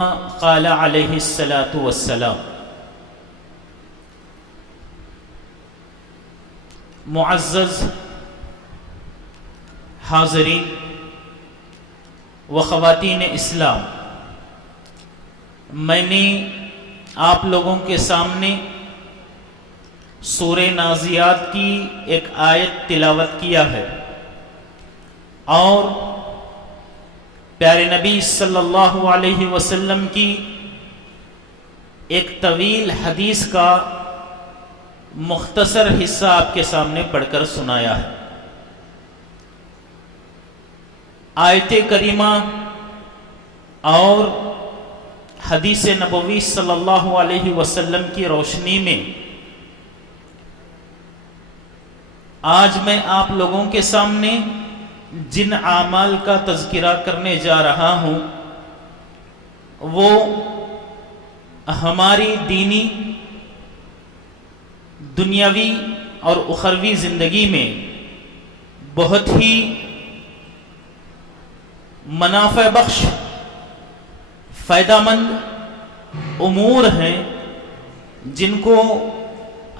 قال علیہ الصلاۃ والسلام۔ معزز حاضرین و خواتین اسلام، میں نے آپ لوگوں کے سامنے سورہ نازعات کی ایک آیت تلاوت کیا ہے اور پیارے نبی صلی اللہ علیہ وسلم کی ایک طویل حدیث کا مختصر حصہ آپ کے سامنے پڑھ کر سنایا ہے۔ آیت کریمہ اور حدیث نبوی صلی اللہ علیہ وسلم کی روشنی میں آج میں آپ لوگوں کے سامنے جن اعمال کا تذکرہ کرنے جا رہا ہوں وہ ہماری دینی، دنیاوی اور اخروی زندگی میں بہت ہی منافع بخش، فائدہ مند امور ہیں جن کو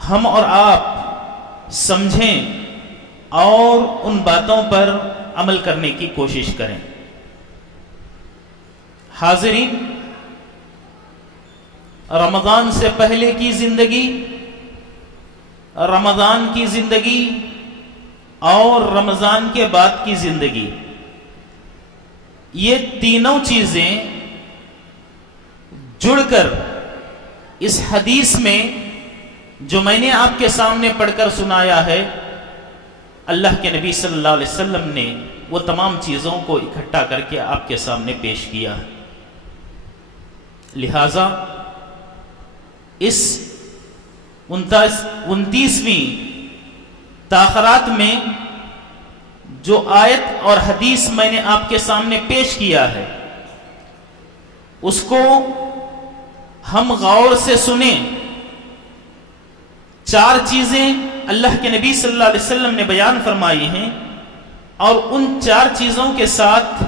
ہم اور آپ سمجھیں اور ان باتوں پر عمل کرنے کی کوشش کریں۔ حاضرین، رمضان سے پہلے کی زندگی، رمضان کی زندگی اور رمضان کے بعد کی زندگی، یہ تینوں چیزیں جڑ کر اس حدیث میں جو میں نے آپ کے سامنے پڑھ کر سنایا ہے، اللہ کے نبی صلی اللہ علیہ وسلم نے وہ تمام چیزوں کو اکٹھا کر کے آپ کے سامنے پیش کیا۔ لہذا اس 29ویں تاخرات میں جو آیت اور حدیث میں نے آپ کے سامنے پیش کیا ہے اس کو ہم غور سے سنیں۔ 4 چیزیں اللہ کے نبی صلی اللہ علیہ وسلم نے بیان فرمائی ہیں اور ان 4 چیزوں کے ساتھ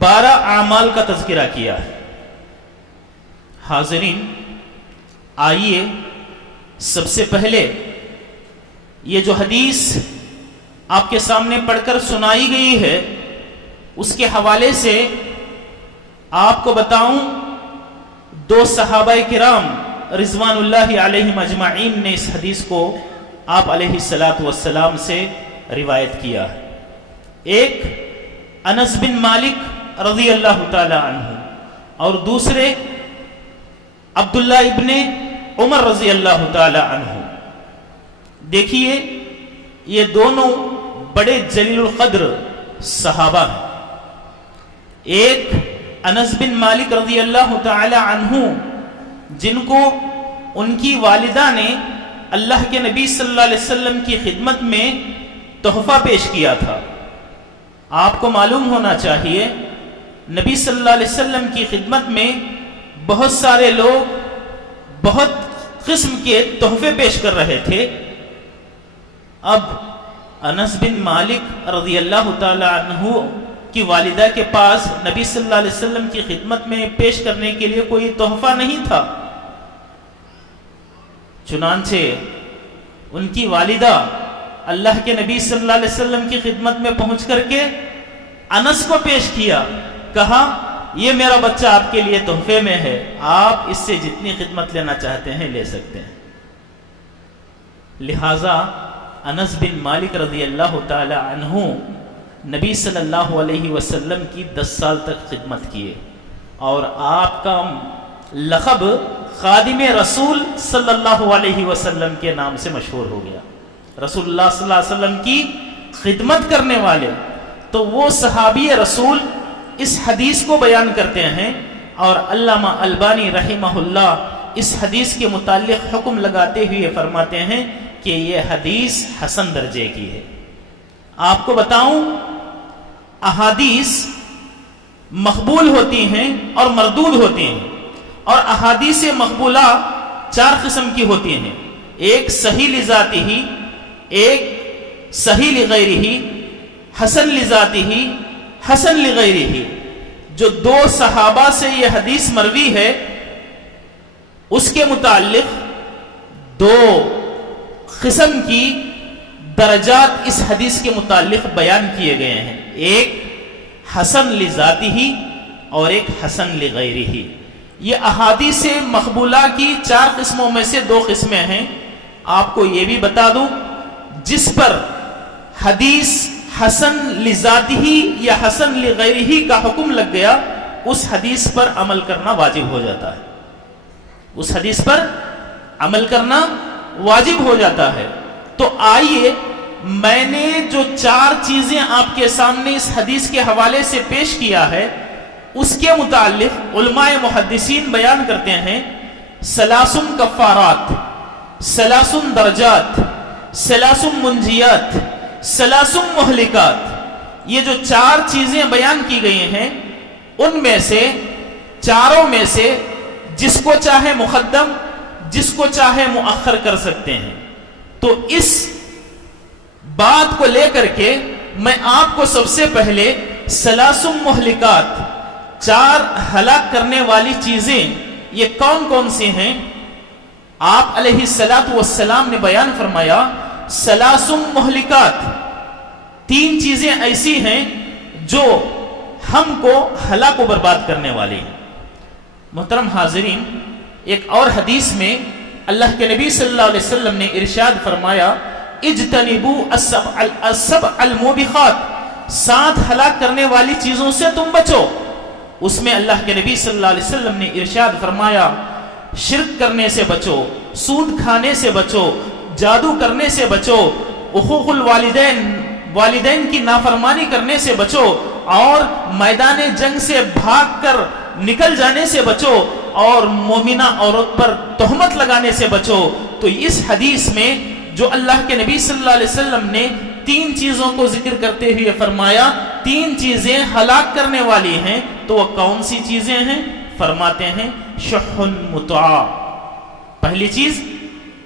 12 اعمال کا تذکرہ کیا ہے۔ حاضرین، آئیے سب سے پہلے یہ جو حدیث آپ کے سامنے پڑھ کر سنائی گئی ہے اس کے حوالے سے آپ کو بتاؤں، 2 صحابہ کرام رضوان اللہ علیہم اجمعین نے اس حدیث کو آپ علیہ الصلاۃ والسلام سے روایت کیا ہے۔ ایک انس بن مالک رضی اللہ تعالی عنہ اور دوسرے عبداللہ ابن عمر رضی اللہ تعالی عنہ۔ دیکھیے، یہ دونوں بڑے جلیل القدر صحابہ ہیں۔ ایک انس بن مالک رضی اللہ تعالی عنہ جن کو ان کی والدہ نے اللہ کے نبی صلی اللہ علیہ وسلم کی خدمت میں تحفہ پیش کیا تھا۔ آپ کو معلوم ہونا چاہیے نبی صلی اللہ علیہ وسلم کی خدمت میں بہت سارے لوگ بہت قسم کے تحفے پیش کر رہے تھے۔ اب انس بن مالک رضی اللہ تعالی عنہ کی والدہ کے پاس نبی صلی اللہ علیہ وسلم کی خدمت میں پیش کرنے کے لیے کوئی تحفہ نہیں تھا، چنانچہ ان کی والدہ اللہ کے نبی صلی اللہ علیہ وسلم کی خدمت میں پہنچ کر کے انس کو پیش کیا، کہا یہ میرا بچہ آپ کے لیے تحفے میں ہے، آپ اس سے جتنی خدمت لینا چاہتے ہیں لے سکتے ہیں۔ لہذا انس بن مالک رضی اللہ تعالی عنہ نبی صلی اللہ علیہ وسلم کی 10 سال تک خدمت کیے اور آپ کا لقب خادم رسول صلی اللہ علیہ وسلم کے نام سے مشہور ہو گیا۔ رسول اللہ صلی اللہ علیہ وسلم کی خدمت کرنے والے، تو وہ صحابی رسول اس حدیث کو بیان کرتے ہیں اور علامہ البانی رحمہ اللہ اس حدیث کے متعلق حکم لگاتے ہوئے فرماتے ہیں کہ یہ حدیث حسن درجے کی ہے۔ آپ کو بتاؤں، احادیث مقبول ہوتی ہیں اور مردود ہوتی ہیں، اور احادیث مقبولہ 4 قسم کی ہوتی ہیں۔ ایک صحیح لذاتی ہی، ایک صحیح لغیرہ، حسن لذاتہ، حسن لغیرہ۔ جو 2 صحابہ سے یہ حدیث مروی ہے اس کے متعلق 2 قسم کی درجات اس حدیث کے متعلق بیان کیے گئے ہیں، ایک حسن لذاتہ اور ایک حسن لغیرہ۔ یہ احادیث مقبولہ کی 4 قسموں میں سے 2 قسمیں ہیں۔ آپ کو یہ بھی بتا دوں، جس پر حدیث حسن لذاتہ یا حسن لغیرہ کا حکم لگ گیا، اس حدیث پر عمل کرنا واجب ہو جاتا ہے، اس حدیث پر عمل کرنا واجب ہو جاتا ہے۔ تو آئیے میں نے جو 4 چیزیں آپ کے سامنے اس حدیث کے حوالے سے پیش کیا ہے، اس کے متعلق علماء محدثین بیان کرتے ہیں، 3 کفارات، 3 درجات، 3 منجیات، 3 مہلکات۔ یہ جو 4 چیزیں بیان کی گئی ہیں، ان میں سے 4 میں سے جس کو چاہے مقدم، جس کو چاہے مؤخر کر سکتے ہیں۔ تو اس بات کو لے کر کے میں آپ کو سب سے پہلے 3 مہلکات، 4 ہلاک کرنے والی چیزیں یہ کون کون سی ہیں، آپ علیہ السلام نے بیان فرمایا 3 مہلکات، 3 چیزیں ایسی ہیں جو ہم کو ہلاک و برباد کرنے والی ہیں۔ محترم حاضرین، ایک اور حدیث میں اللہ کے نبی صلی اللہ علیہ وسلم نے ارشاد فرمایا، اجتنبوا السبع الموبقات، 7 ہلاک کرنے والی چیزوں سے تم بچو۔ اس میں اللہ کے نبی صلی اللہ علیہ وسلم نے ارشاد فرمایا، شرک کرنے سے بچو، سود کھانے سے بچو، جادو کرنے سے بچو، حقوق الوالدین، والدین کی نافرمانی کرنے سے بچو، اور میدان جنگ سے بھاگ کر نکل جانے سے بچو، اور مومنہ عورت پر تہمت لگانے سے بچو۔ تو اس حدیث میں جو اللہ کے نبی صلی اللہ علیہ وسلم نے 3 چیزوں کو ذکر کرتے ہوئے فرمایا 3 چیزیں ہلاک کرنے والی ہیں، تو وہ کون سی چیزیں ہیں؟ فرماتے ہیں شح مطاع۔ پہلی چیز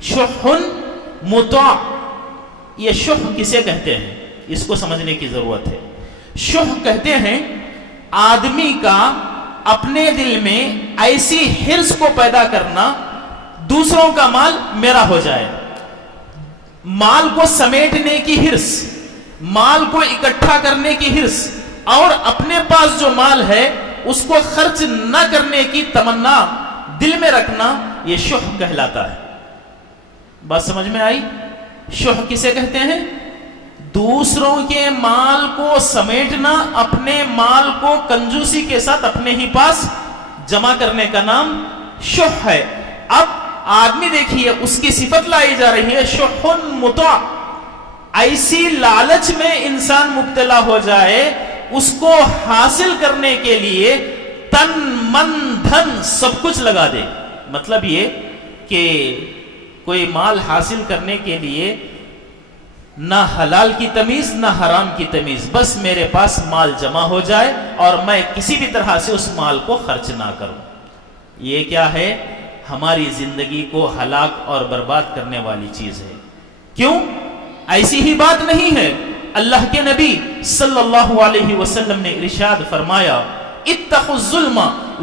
شح مطاع۔ یہ شح کسے کہتے ہیں، اس کو سمجھنے کی ضرورت ہے۔ شح کہتے ہیں آدمی کا اپنے دل میں ایسی حرص کو پیدا کرنا، دوسروں کا مال میرا ہو جائے، مال کو سمیٹنے کی حرص، مال کو اکٹھا کرنے کی حرص، اور اپنے پاس جو مال ہے اس کو خرچ نہ کرنے کی تمنا دل میں رکھنا، یہ شح کہلاتا ہے۔ بات سمجھ میں آئی؟ شح کسے کہتے ہیں؟ دوسروں کے مال کو سمیٹنا، اپنے مال کو کنجوسی کے ساتھ اپنے ہی پاس جمع کرنے کا نام شح ہے۔ اب آدمی دیکھیے اس کی صفت لائی جا رہی ہے شح مطاع۔ ایسی لالچ میں انسان مبتلا ہو جائے، اس کو حاصل کرنے کے لیے تن من دھن سب کچھ لگا دے۔ مطلب یہ کہ کوئی مال حاصل کرنے کے لیے نہ حلال کی تمیز نہ حرام کی تمیز، بس میرے پاس مال جمع ہو جائے اور میں کسی بھی طرح سے اس مال کو خرچ نہ کروں۔ یہ کیا ہے؟ ہماری زندگی کو ہلاک اور برباد کرنے والی چیز ہے۔ کیوں؟ ایسی ہی بات نہیں ہے، اللہ کے نبی صلی اللہ علیہ وسلم نے ارشاد فرمایا، اتقوا الظلم،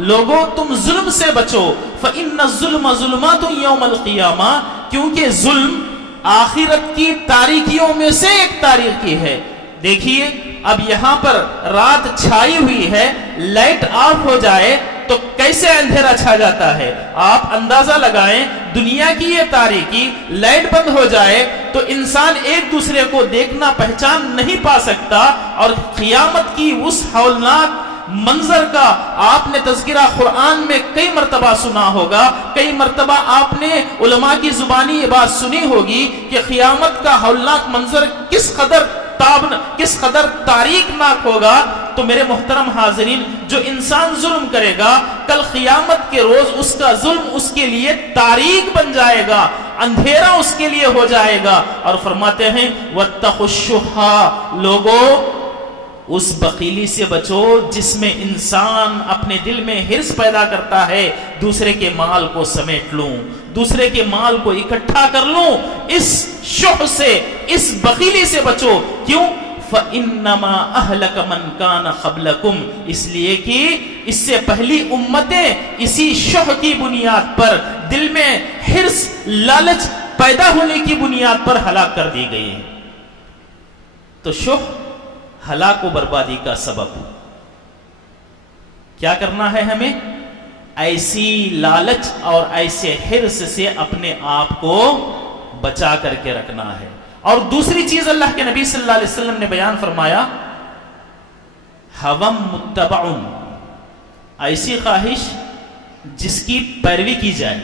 لوگوں تم ظلم سے بچو، فإن الظلم ظلمات یوم القیامہ، کیونکہ ظلم آخرت کی تاریکیوں میں سے ایک تاریکی ہے۔ دیکھیے اب یہاں پر رات چھائی ہوئی ہے، لائٹ آف ہو جائے تو کیسے اندھیرا چھا جاتا ہے؟ آپ اندازہ لگائیں، دنیا کی یہ تاریکی، لائٹ بند ہو جائے تو انسان ایک دوسرے کو دیکھنا پہچان نہیں پا سکتا، اور قیامت کی اس ہولناک منظر کا آپ نے تذکرہ قرآن میں کئی مرتبہ سنا ہوگا، کئی مرتبہ آپ نے علماء کی زبانی یہ بات سنی ہوگی کہ قیامت کا ہولناک منظر کس قدر تاریک ناک ہوگا۔ تو میرے محترم حاضرین، جو انسان ظلم کرے گا، کل قیامت کے روز اس کا ظلم اس کے لیے تاریک بن جائے گا، اندھیرا اس کے لیے ہو جائے گا۔ اور فرماتے ہیں وَاتَّقُوا الشُّحَّ، لوگوں اس بخیلی سے بچو جس میں انسان اپنے دل میں حرص پیدا کرتا ہے، دوسرے کے مال کو سمیٹ لوں، دوسرے کے مال کو اکٹھا کر لوں۔ اس شح سے، اس بخیلی سے بچو۔ کیوں؟ فَإِنَّمَا أَهْلَكَ مَنْ كَانَ قَبْلَكُمْ، اس لیے کہ اس سے پہلی امتیں اسی شح کی بنیاد پر، دل میں حرص لالچ پیدا ہونے کی بنیاد پر ہلاک کر دی گئی ہیں۔ تو شح ہلاک و بربادی کا سبب۔ کیا کرنا ہے ہمیں؟ ایسی لالچ اور ایسے حرص سے اپنے آپ کو بچا کر کے رکھنا ہے۔ اور دوسری چیز اللہ کے نبی صلی اللہ علیہ وسلم نے بیان فرمایا، ہوم متبع، ایسی خواہش جس کی پیروی کی جائے،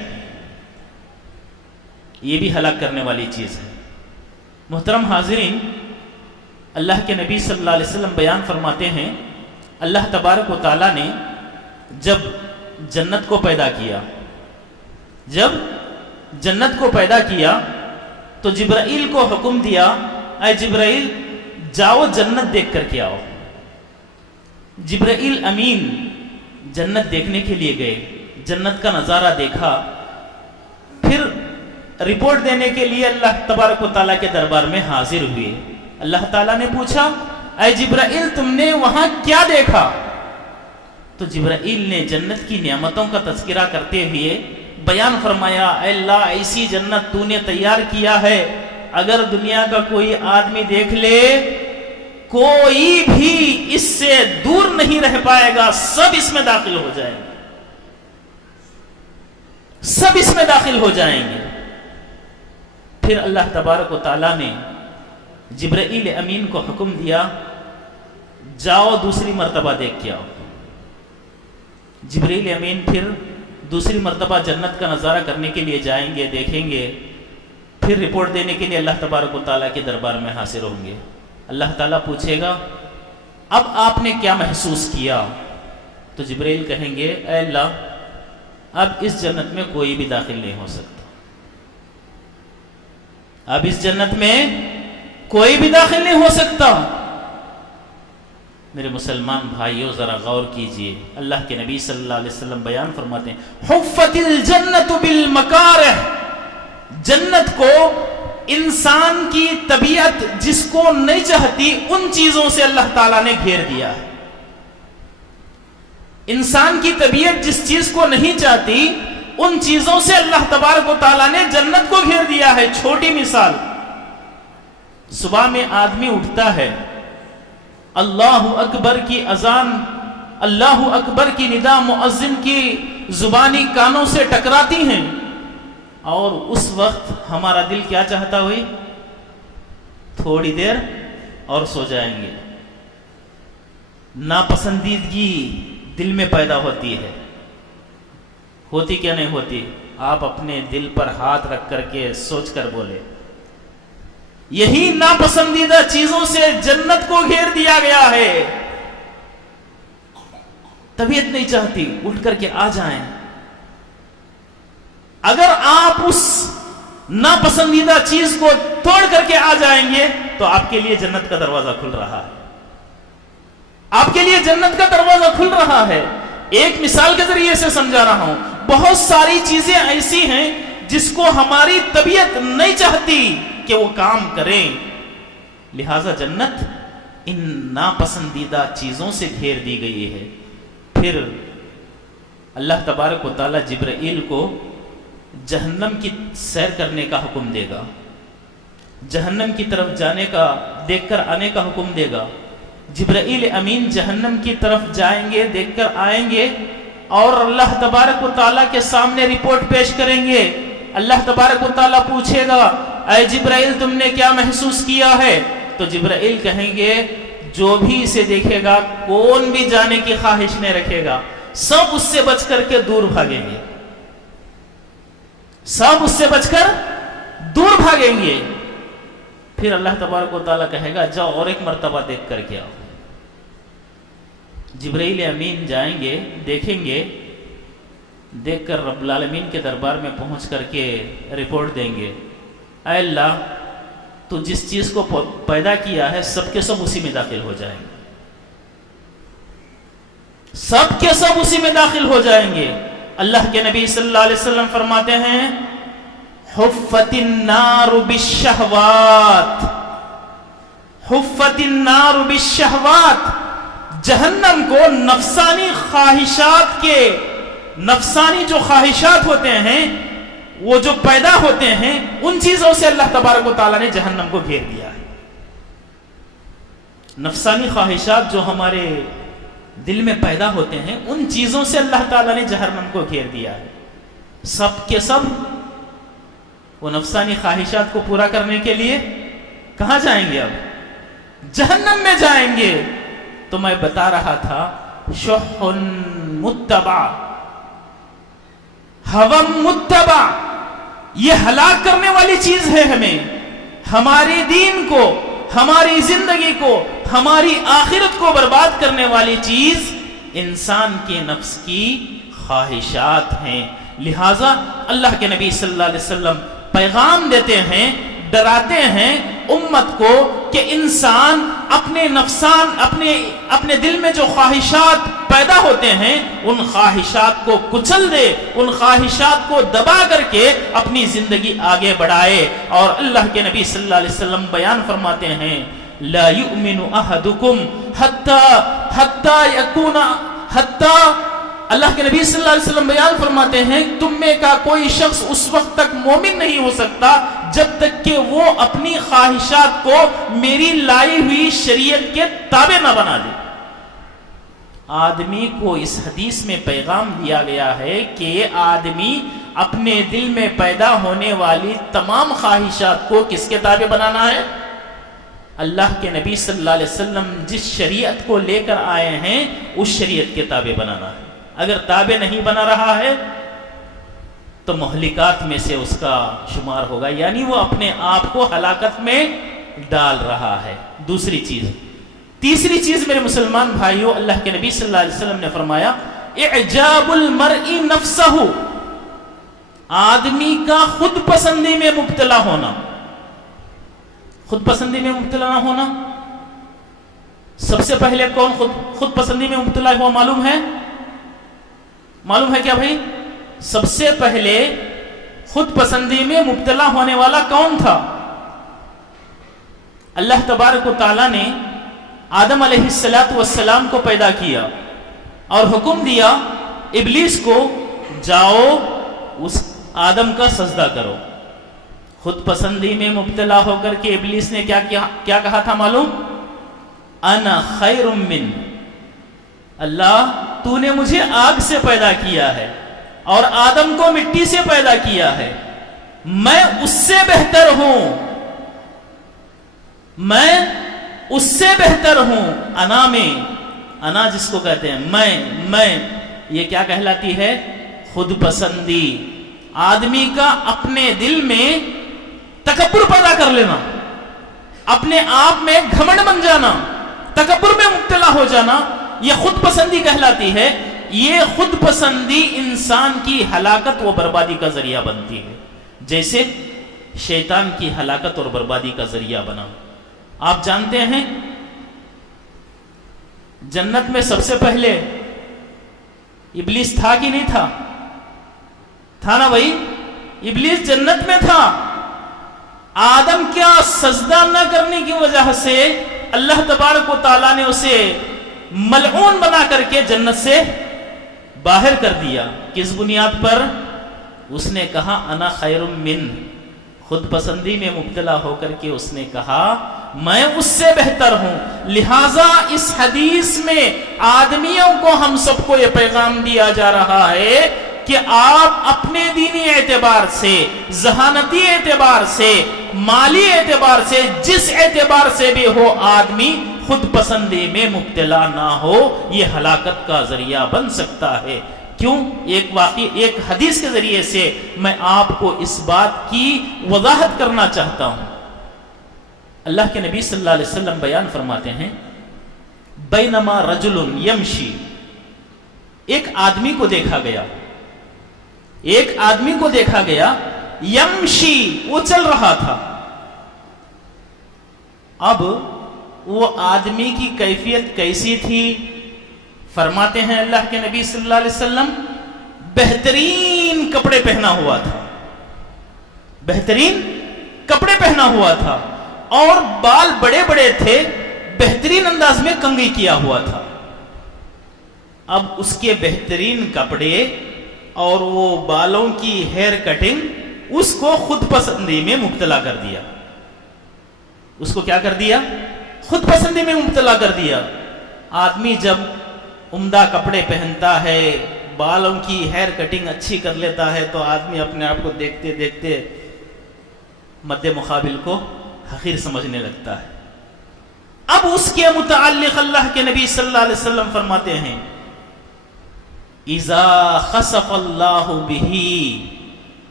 یہ بھی ہلاک کرنے والی چیز ہے۔ محترم حاضرین، اللہ کے نبی صلی اللہ علیہ وسلم بیان فرماتے ہیں، اللہ تبارک و تعالیٰ نے جب جنت کو پیدا کیا، تو جبرائیل کو حکم دیا، اے جبرائیل جاؤ جنت دیکھ کر کے آؤ۔ جبرائیل امین جنت دیکھنے کے لیے گئے، جنت کا نظارہ دیکھا، پھر رپورٹ دینے کے لیے اللہ تبارک و تعالیٰ کے دربار میں حاضر ہوئے۔ اللہ تعالیٰ نے پوچھا، اے جبرائیل تم نے وہاں کیا دیکھا؟ تو جبرائیل نے جنت کی نعمتوں کا تذکرہ کرتے ہوئے بیان فرمایا، اے اللہ ایسی جنت تو نے تیار کیا ہے، اگر دنیا کا کوئی آدمی دیکھ لے کوئی بھی اس سے دور نہیں رہ پائے گا، سب اس میں داخل ہو جائیں گے، سب اس میں داخل ہو جائیں گے۔ پھر اللہ تبارک و تعالیٰ نے جبرائیل امین کو حکم دیا، جاؤ دوسری مرتبہ دیکھ کے آؤ۔ جبرائیل امین پھر دوسری مرتبہ جنت کا نظارہ کرنے کے لیے جائیں گے، دیکھیں گے، پھر رپورٹ دینے کے لیے اللہ تبارک و تعالیٰ کے دربار میں حاضر ہوں گے۔ اللہ تعالیٰ پوچھے گا، اب آپ نے کیا محسوس کیا؟ تو جبرائیل کہیں گے، اے اللہ اب اس جنت میں کوئی بھی داخل نہیں ہو سکتا، اب اس جنت میں کوئی بھی داخل نہیں ہو سکتا۔ میرے مسلمان بھائیوں ذرا غور کیجئے، اللہ کے نبی صلی اللہ علیہ وسلم بیان فرماتے ہیں، حفت الجنت بالمکارہ، جنت کو انسان کی طبیعت جس کو نہیں چاہتی ان چیزوں سے اللہ تعالیٰ نے گھیر دیا ہے۔ انسان کی طبیعت جس چیز کو نہیں چاہتی ان چیزوں سے اللہ تبارک و تعالیٰ نے جنت کو گھیر دیا ہے۔ چھوٹی مثال، صبح میں آدمی اٹھتا ہے، اللہ اکبر کی اذان، اللہ اکبر کی ندا مؤذن کی زبانی کانوں سے ٹکراتی ہیں، اور اس وقت ہمارا دل کیا چاہتا ہوئی؟ تھوڑی دیر اور سو جائیں گے۔ ناپسندیدگی دل میں پیدا ہوتی ہے، ہوتی کیا نہیں ہوتی؟ آپ اپنے دل پر ہاتھ رکھ کر کے سوچ کر بولے، یہی ناپسندیدہ چیزوں سے جنت کو گھیر دیا گیا ہے۔ طبیعت نہیں چاہتی اٹھ کر کے آ جائیں۔ اگر آپ اس ناپسندیدہ چیز کو توڑ کر کے آ جائیں گے تو آپ کے لیے جنت کا دروازہ کھل رہا ہے، آپ کے لیے جنت کا دروازہ کھل رہا ہے۔ ایک مثال کے ذریعے سے سمجھا رہا ہوں، بہت ساری چیزیں ایسی ہیں جس کو ہماری طبیعت نہیں چاہتی کہ وہ کام کریں، لہذا جنت ان ناپسندیدہ چیزوں سے گھیر دی گئی ہے۔ پھر اللہ تبارک و تعالیٰ جبرائیل کو جہنم کی سیر کرنے کا حکم دے گا، جہنم کی طرف جانے کا، دیکھ کر آنے کا حکم دے گا۔ جبرائیل امین جہنم کی طرف جائیں گے، دیکھ کر آئیں گے، اور اللہ تبارک و تعالیٰ کے سامنے رپورٹ پیش کریں گے۔ اللہ تبارک و تعالیٰ پوچھے گا، اے جبرائیل تم نے کیا محسوس کیا ہے؟ تو جبرائیل کہیں گے، جو بھی اسے دیکھے گا کون بھی جانے کی خواہش نہیں رکھے گا، سب اس سے بچ کر کے دور بھاگیں گے، سب اس سے بچ کر دور بھاگیں گے۔ پھر اللہ تبارک و تعالیٰ کہے گا، جاؤ اور ایک مرتبہ دیکھ کر کے آؤ۔ جبرائیل امین جائیں گے، دیکھیں گے، دیکھ کر رب العالمین کے دربار میں پہنچ کر کے رپورٹ دیں گے، اے اللہ تو جس چیز کو پیدا کیا ہے سب کے سب اسی میں داخل ہو جائیں گے، سب کے سب اسی میں داخل ہو جائیں گے۔ اللہ کے نبی صلی اللہ علیہ وسلم فرماتے ہیں، حفت النار بالشہوات، حفت النار بالشہوات، جہنم کو نفسانی خواہشات کے، نفسانی جو خواہشات ہوتے ہیں وہ جو پیدا ہوتے ہیں ان چیزوں سے اللہ تبارک و تعالیٰ نے جہنم کو گھیر دیا ہے۔ نفسانی خواہشات جو ہمارے دل میں پیدا ہوتے ہیں ان چیزوں سے اللہ تعالیٰ نے جہنم کو گھیر دیا ہے۔ سب کے سب وہ نفسانی خواہشات کو پورا کرنے کے لیے کہاں جائیں گے؟ اب جہنم میں جائیں گے۔ تو میں بتا رہا تھا شح متبع، ہوا متبع، یہ ہلاک کرنے والی چیز ہے ہمیں، ہمارے دین کو، ہماری زندگی کو، ہماری آخرت کو برباد کرنے والی چیز انسان کے نفس کی خواہشات ہیں۔ لہٰذا اللہ کے نبی صلی اللہ علیہ وسلم پیغام دیتے ہیں، ڈراتے ہیں امت کو کہ انسان اپنے اپنے دل میں جو خواہشات پیدا ہوتے ہیں ان خواہشات کو کچل دے، ان خواہشات کو دبا کر کے اپنی زندگی آگے بڑھائے۔ اور اللہ کے نبی صلی اللہ علیہ وسلم بیان فرماتے ہیں لا یؤمن احدکم حتی اللہ کے نبی صلی اللہ علیہ وسلم بیان فرماتے ہیں تم میں کا کوئی شخص اس وقت تک مومن نہیں ہو سکتا جب تک کہ وہ اپنی خواہشات کو میری لائی ہوئی شریعت کے تابع نہ بنا دے۔ آدمی کو اس حدیث میں پیغام دیا گیا ہے کہ آدمی اپنے دل میں پیدا ہونے والی تمام خواہشات کو کس کے تابع بنانا ہے؟ اللہ کے نبی صلی اللہ علیہ وسلم جس شریعت کو لے کر آئے ہیں اس شریعت کے تابع بنانا ہے۔ اگر تابع نہیں بنا رہا ہے تو مہلکات میں سے اس کا شمار ہوگا، یعنی وہ اپنے آپ کو ہلاکت میں ڈال رہا ہے۔ تیسری چیز میرے مسلمان بھائیوں، اللہ کے نبی صلی اللہ علیہ وسلم نے فرمایا اعجاب المرء نفسہ، آدمی کا خود پسندی میں مبتلا ہونا۔ خود پسندی میں مبتلا نہ ہونا، سب سے پہلے کون خود پسندی میں مبتلا ہوا معلوم ہے؟ معلوم ہے کیا بھائی؟ سب سے پہلے خود پسندی میں مبتلا ہونے والا کون تھا؟ اللہ تبارک و تعالیٰ نے آدم علیہ السلام کو پیدا کیا اور حکم دیا ابلیس کو جاؤ اس آدم کا سجدہ کرو۔ خود پسندی میں مبتلا ہو کر کے ابلیس نے کیا کہا تھا معلوم؟ انا خیر من، اللہ تو نے مجھے آگ سے پیدا کیا ہے اور آدم کو مٹی سے پیدا کیا ہے، میں اس سے بہتر ہوں، میں اس سے بہتر ہوں۔ انا میں، انا جس کو کہتے ہیں میں، یہ کیا کہلاتی ہے؟ خود پسندی۔ آدمی کا اپنے دل میں تکبر پیدا کر لینا، اپنے آپ میں گھمنڈ بن جانا، تکبر میں مبتلا ہو جانا، یہ خود پسندی کہلاتی ہے۔ یہ خود پسندی انسان کی ہلاکت و بربادی کا ذریعہ بنتی ہے، جیسے شیطان کی ہلاکت اور بربادی کا ذریعہ بنا۔ آپ جانتے ہیں جنت میں سب سے پہلے ابلیس تھا کہ نہیں تھا؟ تھا نا بھائی، ابلیس جنت میں تھا۔ آدم کیا سجدہ نہ کرنے کی وجہ سے اللہ تبارک و تعالیٰ نے اسے ملعون بنا کر کے جنت سے باہر کر دیا۔ کس بنیاد پر؟ اس نے کہا انا خیر من، خود پسندی میں مبتلا ہو کر کے اس نے کہا میں اس سے بہتر ہوں۔ لہٰذا اس حدیث میں آدمیوں کو، ہم سب کو یہ پیغام دیا جا رہا ہے کہ آپ اپنے دینی اعتبار سے، ذہانتی اعتبار سے، مالی اعتبار سے، جس اعتبار سے بھی ہو، آدمی خود پسندی میں مبتلا نہ ہو، یہ ہلاکت کا ذریعہ بن سکتا ہے۔ کیوں؟ ایک حدیث کے ذریعے سے میں آپ کو اس بات کی وضاحت کرنا چاہتا ہوں۔ اللہ کے نبی صلی اللہ علیہ وسلم بیان فرماتے ہیں بینما رجل یمشی، ایک آدمی کو دیکھا گیا یمشی، وہ چل رہا تھا۔ اب وہ آدمی کی کیفیت کیسی تھی؟ فرماتے ہیں اللہ کے نبی صلی اللہ علیہ وسلم بہترین کپڑے پہنا ہوا تھا، بہترین کپڑے پہنا ہوا تھا، اور بال بڑے بڑے تھے، بہترین انداز میں کنگھی کیا ہوا تھا۔ اب اس کے بہترین کپڑے اور وہ بالوں کی ہیئر کٹنگ اس کو خود پسندی میں مبتلا کر دیا۔ اس کو کیا کر دیا؟ خود پسندی میں مبتلا کر دیا۔ آدمی جب عمدہ کپڑے پہنتا ہے، بالوں کی ہیئر کٹنگ اچھی کر لیتا ہے، تو آدمی اپنے آپ کو دیکھتے دیکھتے مد مقابل کو حقیر سمجھنے لگتا ہے۔ اب اس کے متعلق اللہ کے نبی صلی اللہ علیہ وسلم فرماتے ہیں اذا خسف اللہ بہ،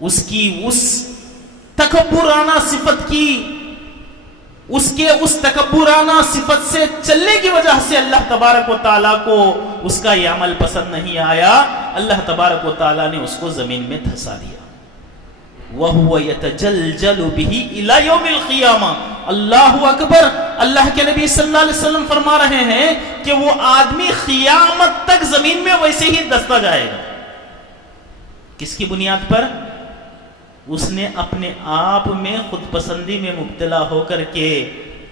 اس کی اس تکبرانہ صفت کی، اس کے اس تکبرانہ صفت سے چلنے کی وجہ سے اللہ تبارک و تعالیٰ کو اس کا یہ عمل پسند نہیں آیا، اللہ تبارک و تعالیٰ نے اس کو زمین میں دھسا دیا۔ وَهُوَ يَتَجَلْجَلُ بِهِ إِلَى يَوْمِ الْقِيَامَةِ، اللہ اکبر۔ اللہ کے نبی صلی اللہ علیہ وسلم فرما رہے ہیں کہ وہ آدمی قیامت تک زمین میں ویسے ہی دھستا جائے گا۔ کس کی بنیاد پر؟ اس نے اپنے آپ میں خود پسندی میں مبتلا ہو کر کے،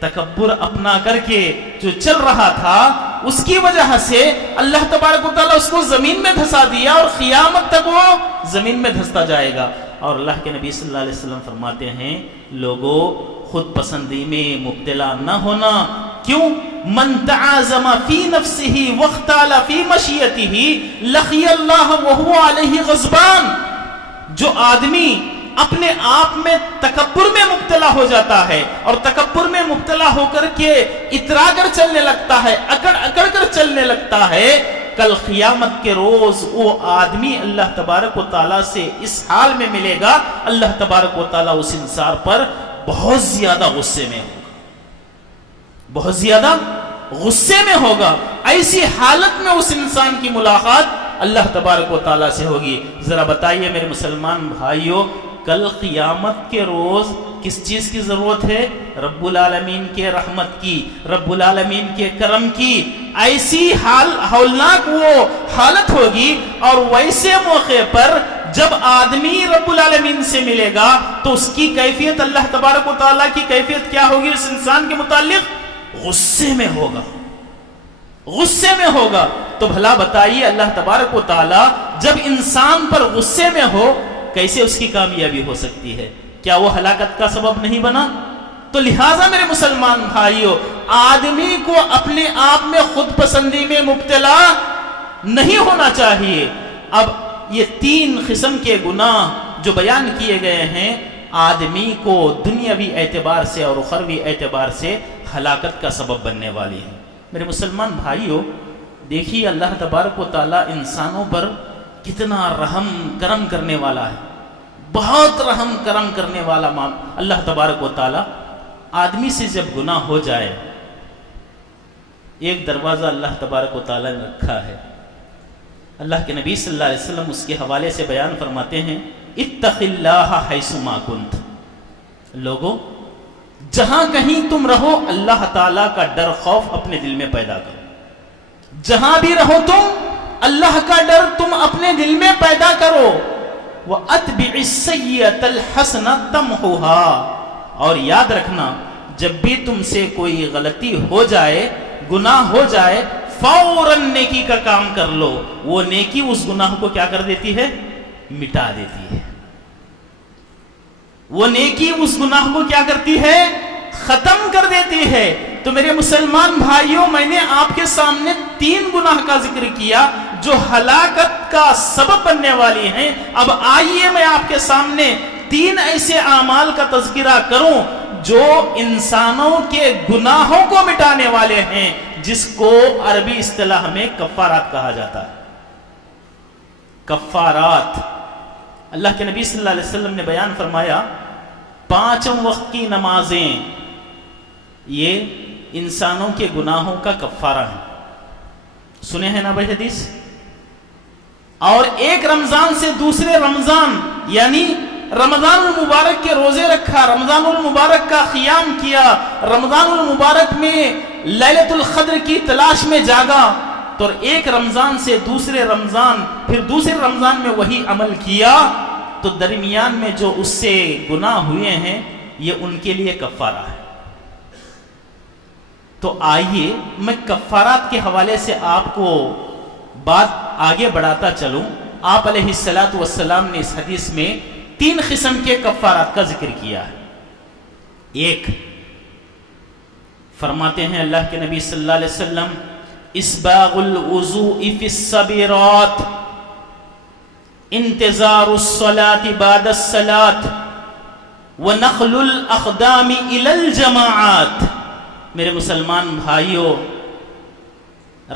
تکبر اپنا کر کے جو چل رہا تھا، اس کی وجہ سے اللہ تبارک و تعالیٰ اس کو زمین میں دھسا دیا، اور قیامت تک وہ زمین میں دھستا جائے گا۔ اور اللہ کے نبی صلی اللہ علیہ وسلم فرماتے ہیں لوگوں، خود پسندی میں مبتلا نہ ہونا۔ کیوں؟ من تعازم فی نفسہ واختال فی مشیتہ لقی اللہ وہو علیہ غضبان، جو آدمی اپنے آپ میں تکبر میں مبتلا ہو جاتا ہے اور تکبر میں مبتلا ہو کر کے اترا کر چلنے لگتا ہے، اکڑ اکڑ کر چلنے لگتا ہے، کل قیامت کے روز وہ آدمی اللہ تبارک و تعالیٰ سے اس حال میں ملے گا، اللہ تبارک و تعالیٰ اس انسان پر بہت زیادہ غصے میں ہوگا، بہت زیادہ غصے میں ہوگا۔ ایسی حالت میں اس انسان کی ملاقات اللہ تبارک و تعالیٰ سے ہوگی۔ ذرا بتائیے میرے مسلمان بھائیوں، کل قیامت کے روز کس چیز کی ضرورت ہے؟ رب العالمین کے رحمت کی، رب العالمین کے کرم کی۔ ایسی ہولناک وہ حالت ہوگی، اور ویسے موقع پر جب آدمی رب العالمین سے ملے گا تو اس کی کیفیت، اللہ تبارک و تعالیٰ کی کیفیت کیا ہوگی اس انسان کے متعلق؟ غصے میں ہوگا، غصے میں ہوگا۔ تو بھلا بتائیے اللہ تبارک و تعالیٰ جب انسان پر غصے میں ہو، کیسے اس کی کامیابی ہو سکتی ہے؟ کیا وہ ہلاکت کا سبب نہیں بنا؟ تو لہٰذا میرے مسلمان بھائیوں، آدمی کو اپنے آپ میں خود پسندی میں مبتلا نہیں ہونا چاہیے۔ اب یہ 3 قسم کے گناہ جو بیان کیے گئے ہیں، آدمی کو دنیاوی اعتبار سے اور اخروی اعتبار سے ہلاکت کا سبب بننے والی ہیں۔ میرے مسلمان بھائیوں، دیکھیے اللہ تبارک و تعالیٰ انسانوں پر کتنا رحم کرم کرنے والا ہے، بہت رحم کرم کرنے والا اللہ تبارک و تعالیٰ۔ آدمی سے جب گناہ ہو جائے، ایک دروازہ اللہ تبارک و تعالیٰ نے رکھا ہے۔ اللہ کے نبی صلی اللہ علیہ وسلم اس کے حوالے سے بیان فرماتے ہیں اتق اللہ حیث ما کنت، لوگوں جہاں کہیں تم رہو اللہ تعالیٰ کا ڈر خوف اپنے دل میں پیدا کرو، جہاں بھی رہو تم اللہ کا ڈر تم اپنے دل میں پیدا کرو۔ وَأَتْبِعِ السَّيِّئَةَ الْحَسَنَةَ تَمْحُوهَا، اور یاد رکھنا جب بھی تم سے کوئی غلطی ہو جائے، گناہ ہو جائے، فوراً نیکی کا کام کر لو، وہ نیکی اس گناہ کو کیا کر دیتی ہے؟ مٹا دیتی ہے۔ وہ نیکی اس گناہ کو کیا کرتی ہے؟ ختم کر دیتی ہے۔ تو میرے مسلمان بھائیوں، میں نے آپ کے سامنے 3 گناہ کا ذکر کیا جو ہلاکت کا سبب بننے والی ہیں۔ اب آئیے میں آپ کے سامنے 3 ایسے اعمال کا تذکرہ کروں جو انسانوں کے گناہوں کو مٹانے والے ہیں، جس کو عربی اصطلاح میں کفارات کہا جاتا ہے۔ کفارات، اللہ کے نبی صلی اللہ علیہ وسلم نے بیان فرمایا 5 وقت کی نمازیں یہ انسانوں کے گناہوں کا کفارہ ہے۔ سنے ہیں نا بھائی حدیث؟ اور ایک رمضان سے دوسرے رمضان، یعنی رمضان المبارک کے روزے رکھا، رمضان المبارک کا قیام کیا، رمضان المبارک میں لیلۃ القدر کی تلاش میں جاگا، تو ایک رمضان سے دوسرے رمضان، پھر دوسرے رمضان میں وہی عمل کیا، تو درمیان میں جو اس سے گناہ ہوئے ہیں یہ ان کے لیے کفارہ ہے۔ تو آئیے میں کفارات کے حوالے سے آپ کو بات آگے بڑھاتا چلوں۔ آپ علیہ الصلوۃ والسلام نے اس حدیث میں 3 قسم کے کفارات کا ذکر کیا ہے۔ ایک، فرماتے ہیں اللہ کے نبی صلی اللہ علیہ وسلم، اسباغ الوضوء فی الصبیرات، انتظار الصلاة بعد الصلاة ونقل الاقدام الی الجماعات۔ میرے مسلمان بھائیوں،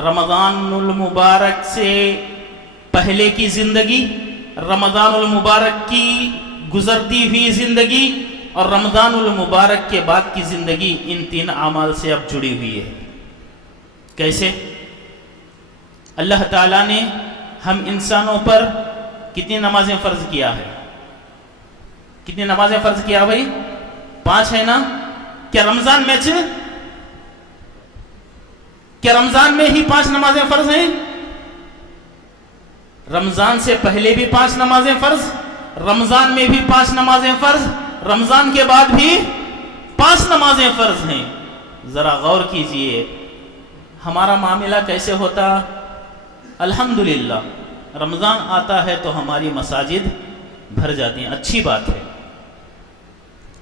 رمضان المبارک سے پہلے کی زندگی، رمضان المبارک کی گزرتی ہوئی زندگی اور رمضان المبارک کے بعد کی زندگی، ان 3 اعمال سے اب جڑی ہوئی ہے۔ کیسے؟ اللہ تعالیٰ نے ہم انسانوں پر کتنی نمازیں فرض کیا ہے؟ کتنی نمازیں فرض کیا بھائی؟ 5 ہے نا؟ کیا رمضان میں ہی 5 نمازیں فرض ہیں؟ رمضان سے پہلے بھی 5 نمازیں فرض، رمضان میں بھی 5 نمازیں فرض، رمضان کے بعد بھی 5 نمازیں فرض ہیں۔ ذرا غور کیجئے ہمارا معاملہ کیسے ہوتا؟ الحمدللہ رمضان آتا ہے تو ہماری مساجد بھر جاتی ہیں، اچھی بات ہے۔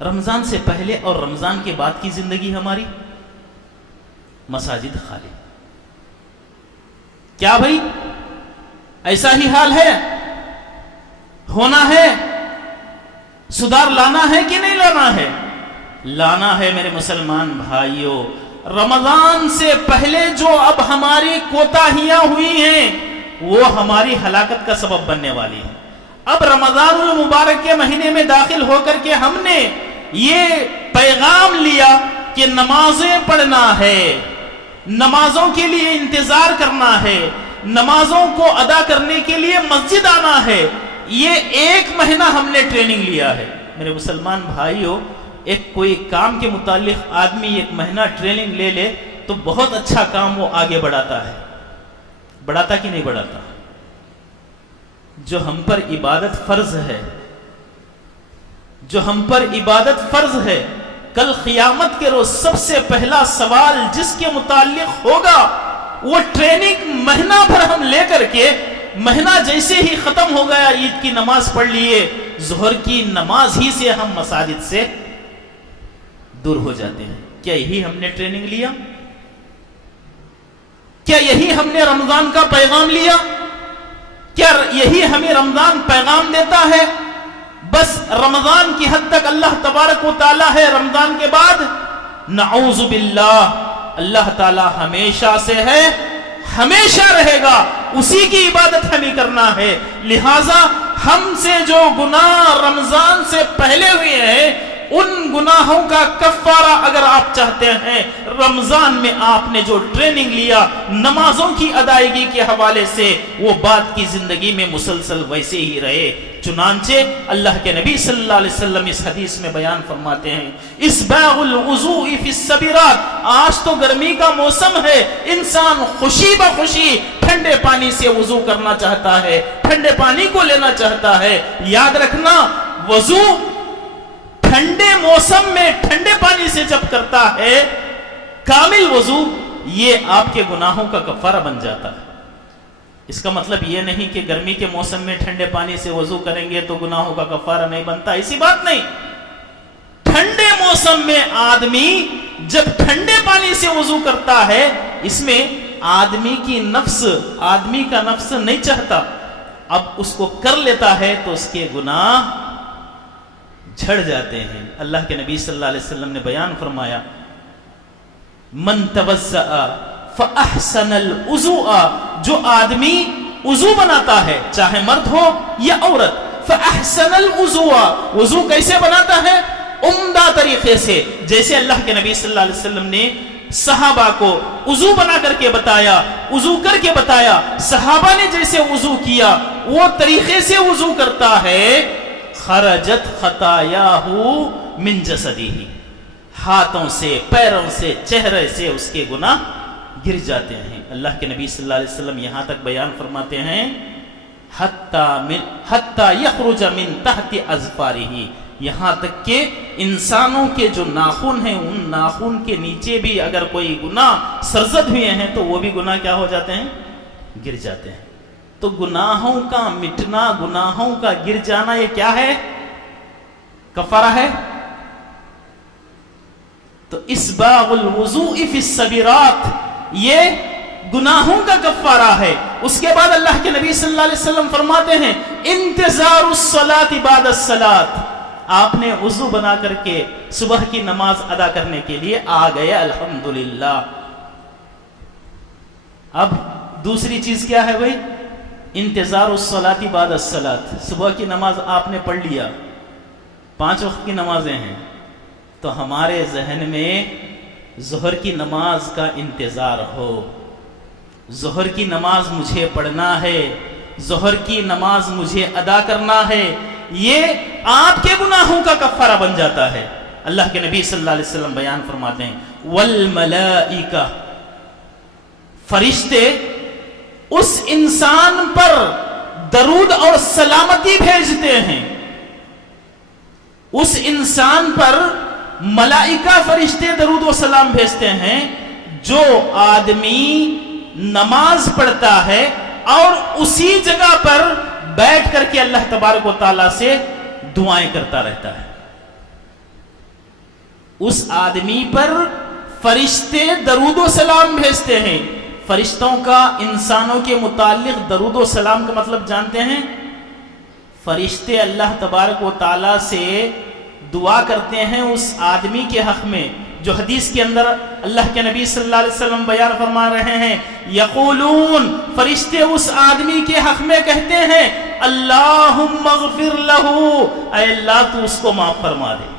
رمضان سے پہلے اور رمضان کے بعد کی زندگی ہماری، مساجد خالی۔ کیا بھائی ایسا ہی حال ہے؟ ہونا ہے؟ سدھار لانا ہے کہ نہیں لانا ہے؟ لانا ہے میرے مسلمان بھائیوں۔ رمضان سے پہلے جو اب ہماری کوتاہیاں ہوئی ہیں وہ ہماری ہلاکت کا سبب بننے والی ہیں۔ اب رمضان المبارک کے مہینے میں داخل ہو کر کے ہم نے یہ پیغام لیا کہ نمازیں پڑھنا ہے، نمازوں کے لیے انتظار کرنا ہے، نمازوں کو ادا کرنے کے لیے مسجد آنا ہے۔ یہ 1 مہینہ ہم نے ٹریننگ لیا ہے۔ میرے مسلمان بھائیوں، کوئی کام کے متعلق آدمی 1 مہینہ ٹریننگ لے لے تو بہت اچھا کام وہ آگے بڑھاتا ہے۔ بڑھاتا کہ نہیں بڑھاتا؟ جو ہم پر عبادت فرض ہے، جو ہم پر عبادت فرض ہے، کل قیامت کے روز سب سے پہلا سوال جس کے متعلق ہوگا وہ ٹریننگ مہینہ بھر ہم لے کر کے، مہینہ جیسے ہی ختم ہو گیا، عید کی نماز پڑھ لیے، ظہر کی نماز ہی سے ہم مساجد سے دور ہو جاتے ہیں۔ کیا یہی ہم نے ٹریننگ لیا؟ کیا یہی ہم نے رمضان کا پیغام لیا؟ کیا یہی ہمیں رمضان پیغام دیتا ہے؟ بس رمضان کی حد تک اللہ تبارک و تعالی ہے، رمضان کے بعد نعوذ باللہ اللہ تعالی ہمیشہ سے ہے، ہمیشہ رہے گا، اسی کی عبادت ہمیں کرنا ہے۔ لہٰذا ہم سے جو گناہ رمضان سے پہلے ہوئے ہیں، ان گناہوں کا کفارہ اگر آپ چاہتے ہیں، رمضان میں آپ نے جو ٹریننگ لیا نمازوں کی ادائیگی کے حوالے سے، وہ بعد کی زندگی میں مسلسل ویسے ہی رہے۔ چنانچہ اللہ کے نبی صلی اللہ علیہ وسلم اس حدیث میں بیان فرماتے ہیں، اسباغ الوضوء فی الصبیرات، آج تو گرمی کا موسم ہے، انسان خوشی بخوشی ٹھنڈے پانی سے وضو کرنا چاہتا ہے، ٹھنڈے پانی کو لینا چاہتا ہے۔ یاد رکھنا، وضو ٹھنڈے موسم میں ٹھنڈے پانی سے جب کرتا ہے، کامل وضو، یہ آپ کے گناہوں کا کفارہ بن جاتا ہے۔ اس کا مطلب یہ نہیں کہ گرمی کے موسم میں ٹھنڈے پانی سے وضو کریں گے تو گناہوں کا کفارہ نہیں بنتا، ایسی بات نہیں۔ ٹھنڈے موسم میں آدمی جب ٹھنڈے پانی سے وضو کرتا ہے، اس میں آدمی کا نفس نہیں چاہتا، اب اس کو کر لیتا ہے تو اس کے گناہ جھڑ جاتے ہیں۔ اللہ کے نبی صلی اللہ علیہ وسلم نے بیان فرمایا، من توضأ فاحسن الوضوء، جو آدمی وضو بناتا ہے، چاہے مرد ہو یا عورت، فاحسن الوضوء، وضو کیسے بناتا ہے؟ عمدہ طریقے سے، جیسے اللہ کے نبی صلی اللہ علیہ وسلم نے صحابہ کو وضو بنا کر کے بتایا، وضو کر کے بتایا، صحابہ نے جیسے وضو کیا وہ طریقے سے وضو کرتا ہے، خرجت خطایاہ من جسدہ، ہاتھوں سے، پیروں سے، چہرے سے اس کے گناہ گر جاتے ہیں۔ اللہ کے نبی صلی اللہ علیہ وسلم یہاں تک بیان فرماتے ہیں، حتی یخرج من تحت اظفارہ، یہاں تک کہ انسانوں کے جو ناخن ہیں ان ناخن کے نیچے بھی اگر کوئی گناہ سرزد ہوئے ہیں تو وہ بھی گناہ کیا ہو جاتے ہیں؟ گر جاتے ہیں۔ تو گناہوں کا مٹنا، گناہوں کا گر جانا، یہ کیا ہے؟ کفارہ ہے۔ تو اسباغ الوضوء فی السبیرات یہ گناہوں کا کفارہ ہے۔ اس کے بعد اللہ کے نبی صلی اللہ علیہ وسلم فرماتے ہیں انتظار الصلاۃ بعد الصلاۃ، آپ نے وضو بنا کر کے صبح کی نماز ادا کرنے کے لیے آ گئے، الحمدللہ۔ اب دوسری چیز کیا ہے بھائی؟ انتظار الصلاۃ بعد الصلاۃ، صبح کی نماز آپ نے پڑھ لیا، 5 وقت کی نمازیں ہیں، تو ہمارے ذہن میں ظہر کی نماز کا انتظار ہو، ظہر کی نماز مجھے پڑھنا ہے، ظہر کی نماز مجھے ادا کرنا ہے، یہ آپ کے گناہوں کا کفارہ بن جاتا ہے۔ اللہ کے نبی صلی اللہ علیہ وسلم بیان فرماتے ہیں والملائکہ، فرشتے اس انسان پر درود اور سلامتی بھیجتے ہیں، اس انسان پر ملائکہ فرشتے درود و سلام بھیجتے ہیں جو آدمی نماز پڑھتا ہے اور اسی جگہ پر بیٹھ کر کے اللہ تبارک و تعالیٰ سے دعائیں کرتا رہتا ہے۔ اس آدمی پر فرشتے درود و سلام بھیجتے ہیں۔ فرشتوں کا انسانوں کے متعلق درود و سلام کا مطلب جانتے ہیں؟ فرشتے اللہ تبارک و تعالیٰ سے دعا کرتے ہیں اس آدمی کے حق میں، جو حدیث کے اندر اللہ کے نبی صلی اللہ علیہ وسلم بیان فرما رہے ہیں، یقولون، فرشتے اس آدمی کے حق میں کہتے ہیں اللہم اغفر لہو، اے اللہ تو اس کو معاف فرما دے،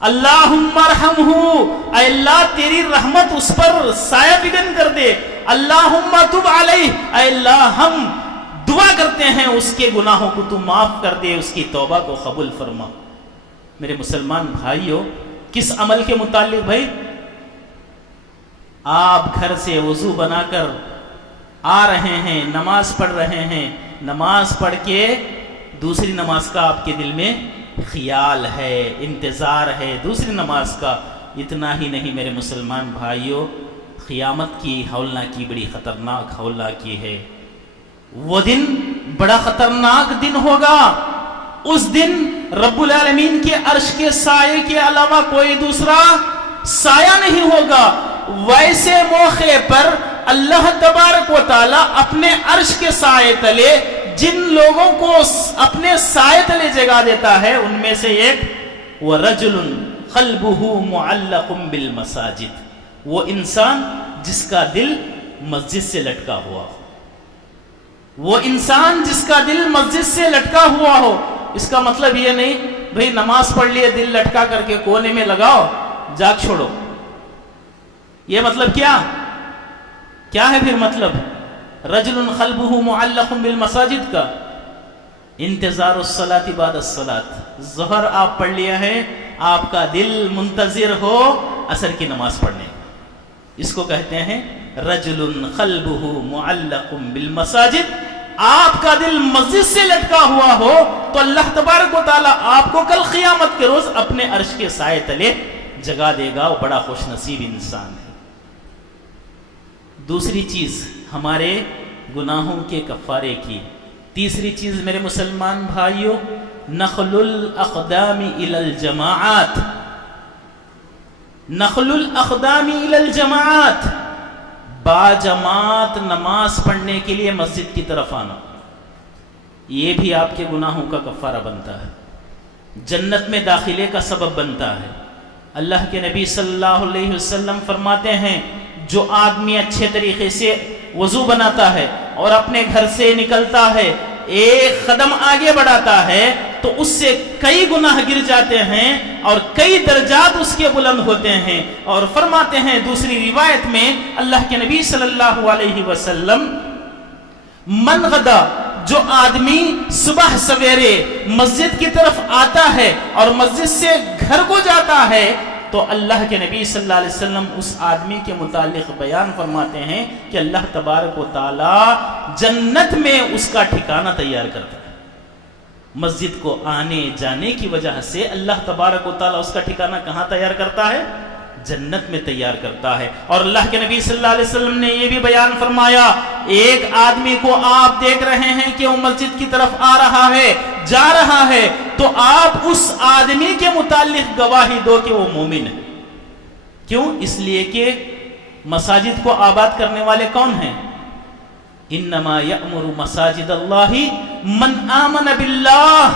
اللہم ارحمہ، اے اللہ تیری رحمت اس پر سایہ فگن کر دے، اللہم تب علیہ، اے اللہ ہم دعا کرتے ہیں اس کے گناہوں کو تو معاف کر دے، اس کی توبہ کو قبول فرما۔ میرے مسلمان بھائیوں، کس عمل کے متعلق بھائی؟ آپ گھر سے وضو بنا کر آ رہے ہیں، نماز پڑھ رہے ہیں، نماز پڑھ کے دوسری نماز کا آپ کے دل میں خیال ہے، انتظار ہے دوسری نماز کا۔ اتنا ہی نہیں میرے مسلمان بھائیوں، قیامت کی ہولناکی بڑی خطرناک ہولناکی ہے۔ وہ دن بڑا خطرناک دن ہوگا، اس دن رب العالمین کے عرش کے سائے کے علاوہ کوئی دوسرا سایہ نہیں ہوگا۔ ویسے موقع پر اللہ تبارک و تعالی اپنے عرش کے سائے تلے جن لوگوں کو اپنے سائے تلے جگہ دیتا ہے ان میں سے ایک وَرَجُلٌ قَلْبُهُ مُعَلَّقٌ بِالْمَسَاجِدِ، وہ انسان جس کا دل مسجد سے لٹکا ہوا ہو، وہ انسان جس کا دل مسجد سے لٹکا ہوا ہو۔ اس کا مطلب یہ نہیں بھئی نماز پڑھ لیے دل لٹکا کر کے کونے میں لگاؤ جاگ چھوڑو، یہ مطلب کیا ہے پھر مطلب رجل قلبہ معلق بالمساجد کا؟ انتظار الصلاۃ بعد الصلاۃ، ظہر آپ پڑھ لیا ہے، آپ کا دل منتظر ہو عصر کی نماز پڑھنے، اس کو کہتے ہیں رجل قلبہ معلق بالمساجد۔ آپ کا دل مسجد سے لٹکا ہوا ہو تو اللہ تبارک و تعالیٰ آپ کو کل قیامت کے روز اپنے عرش کے سائے تلے جگہ دے گا، وہ بڑا خوش نصیب انسان ہے۔ دوسری چیز ہمارے گناہوں کے کفارے کی، تیسری چیز میرے مسلمان بھائیوں، نخل الاقدام الی الجماعات، نخل الاقدام الی الجماعات، باجماعت نماز پڑھنے کے لیے مسجد کی طرف آنا، یہ بھی آپ کے گناہوں کا کفارہ بنتا ہے، جنت میں داخلے کا سبب بنتا ہے۔ اللہ کے نبی صلی اللہ علیہ وسلم فرماتے ہیں جو آدمی اچھے طریقے سے وضو بناتا ہے اور اپنے گھر سے نکلتا ہے، ایک قدم آگے بڑھاتا ہے تو اس سے کئی گناہ گر جاتے ہیں اور کئی درجات اس کے بلند ہوتے ہیں۔ اور فرماتے ہیں دوسری روایت میں اللہ کے نبی صلی اللہ علیہ وسلم، من غدا، جو آدمی صبح سویرے مسجد کی طرف آتا ہے اور مسجد سے گھر کو جاتا ہے تو اللہ کے نبی صلی اللہ علیہ وسلم اس آدمی کے متعلق بیان فرماتے ہیں کہ اللہ تبارک و تعالی جنت میں اس کا ٹھکانہ تیار کرتا ہے۔ مسجد کو آنے جانے کی وجہ سے اللہ تبارک و تعالیٰ اس کا ٹھکانہ کہاں تیار کرتا ہے؟ جنت میں تیار کرتا ہے. اور اللہ کے نبی صلی اللہ علیہ وسلم نے یہ بھی بیان فرمایا، ایک آدمی کو آپ دیکھ رہے ہیں کہ وہ مسجد کی طرف آ رہا ہے، جا رہا ہے، تو آپ اس آدمی کے متعلق گواہی دو کہ وہ مومن ہے. کیوں؟ اس لیے کہ مساجد کو آباد کرنے والے کون ہیں؟ انما یأمر مساجد اللہ من آمن باللہ.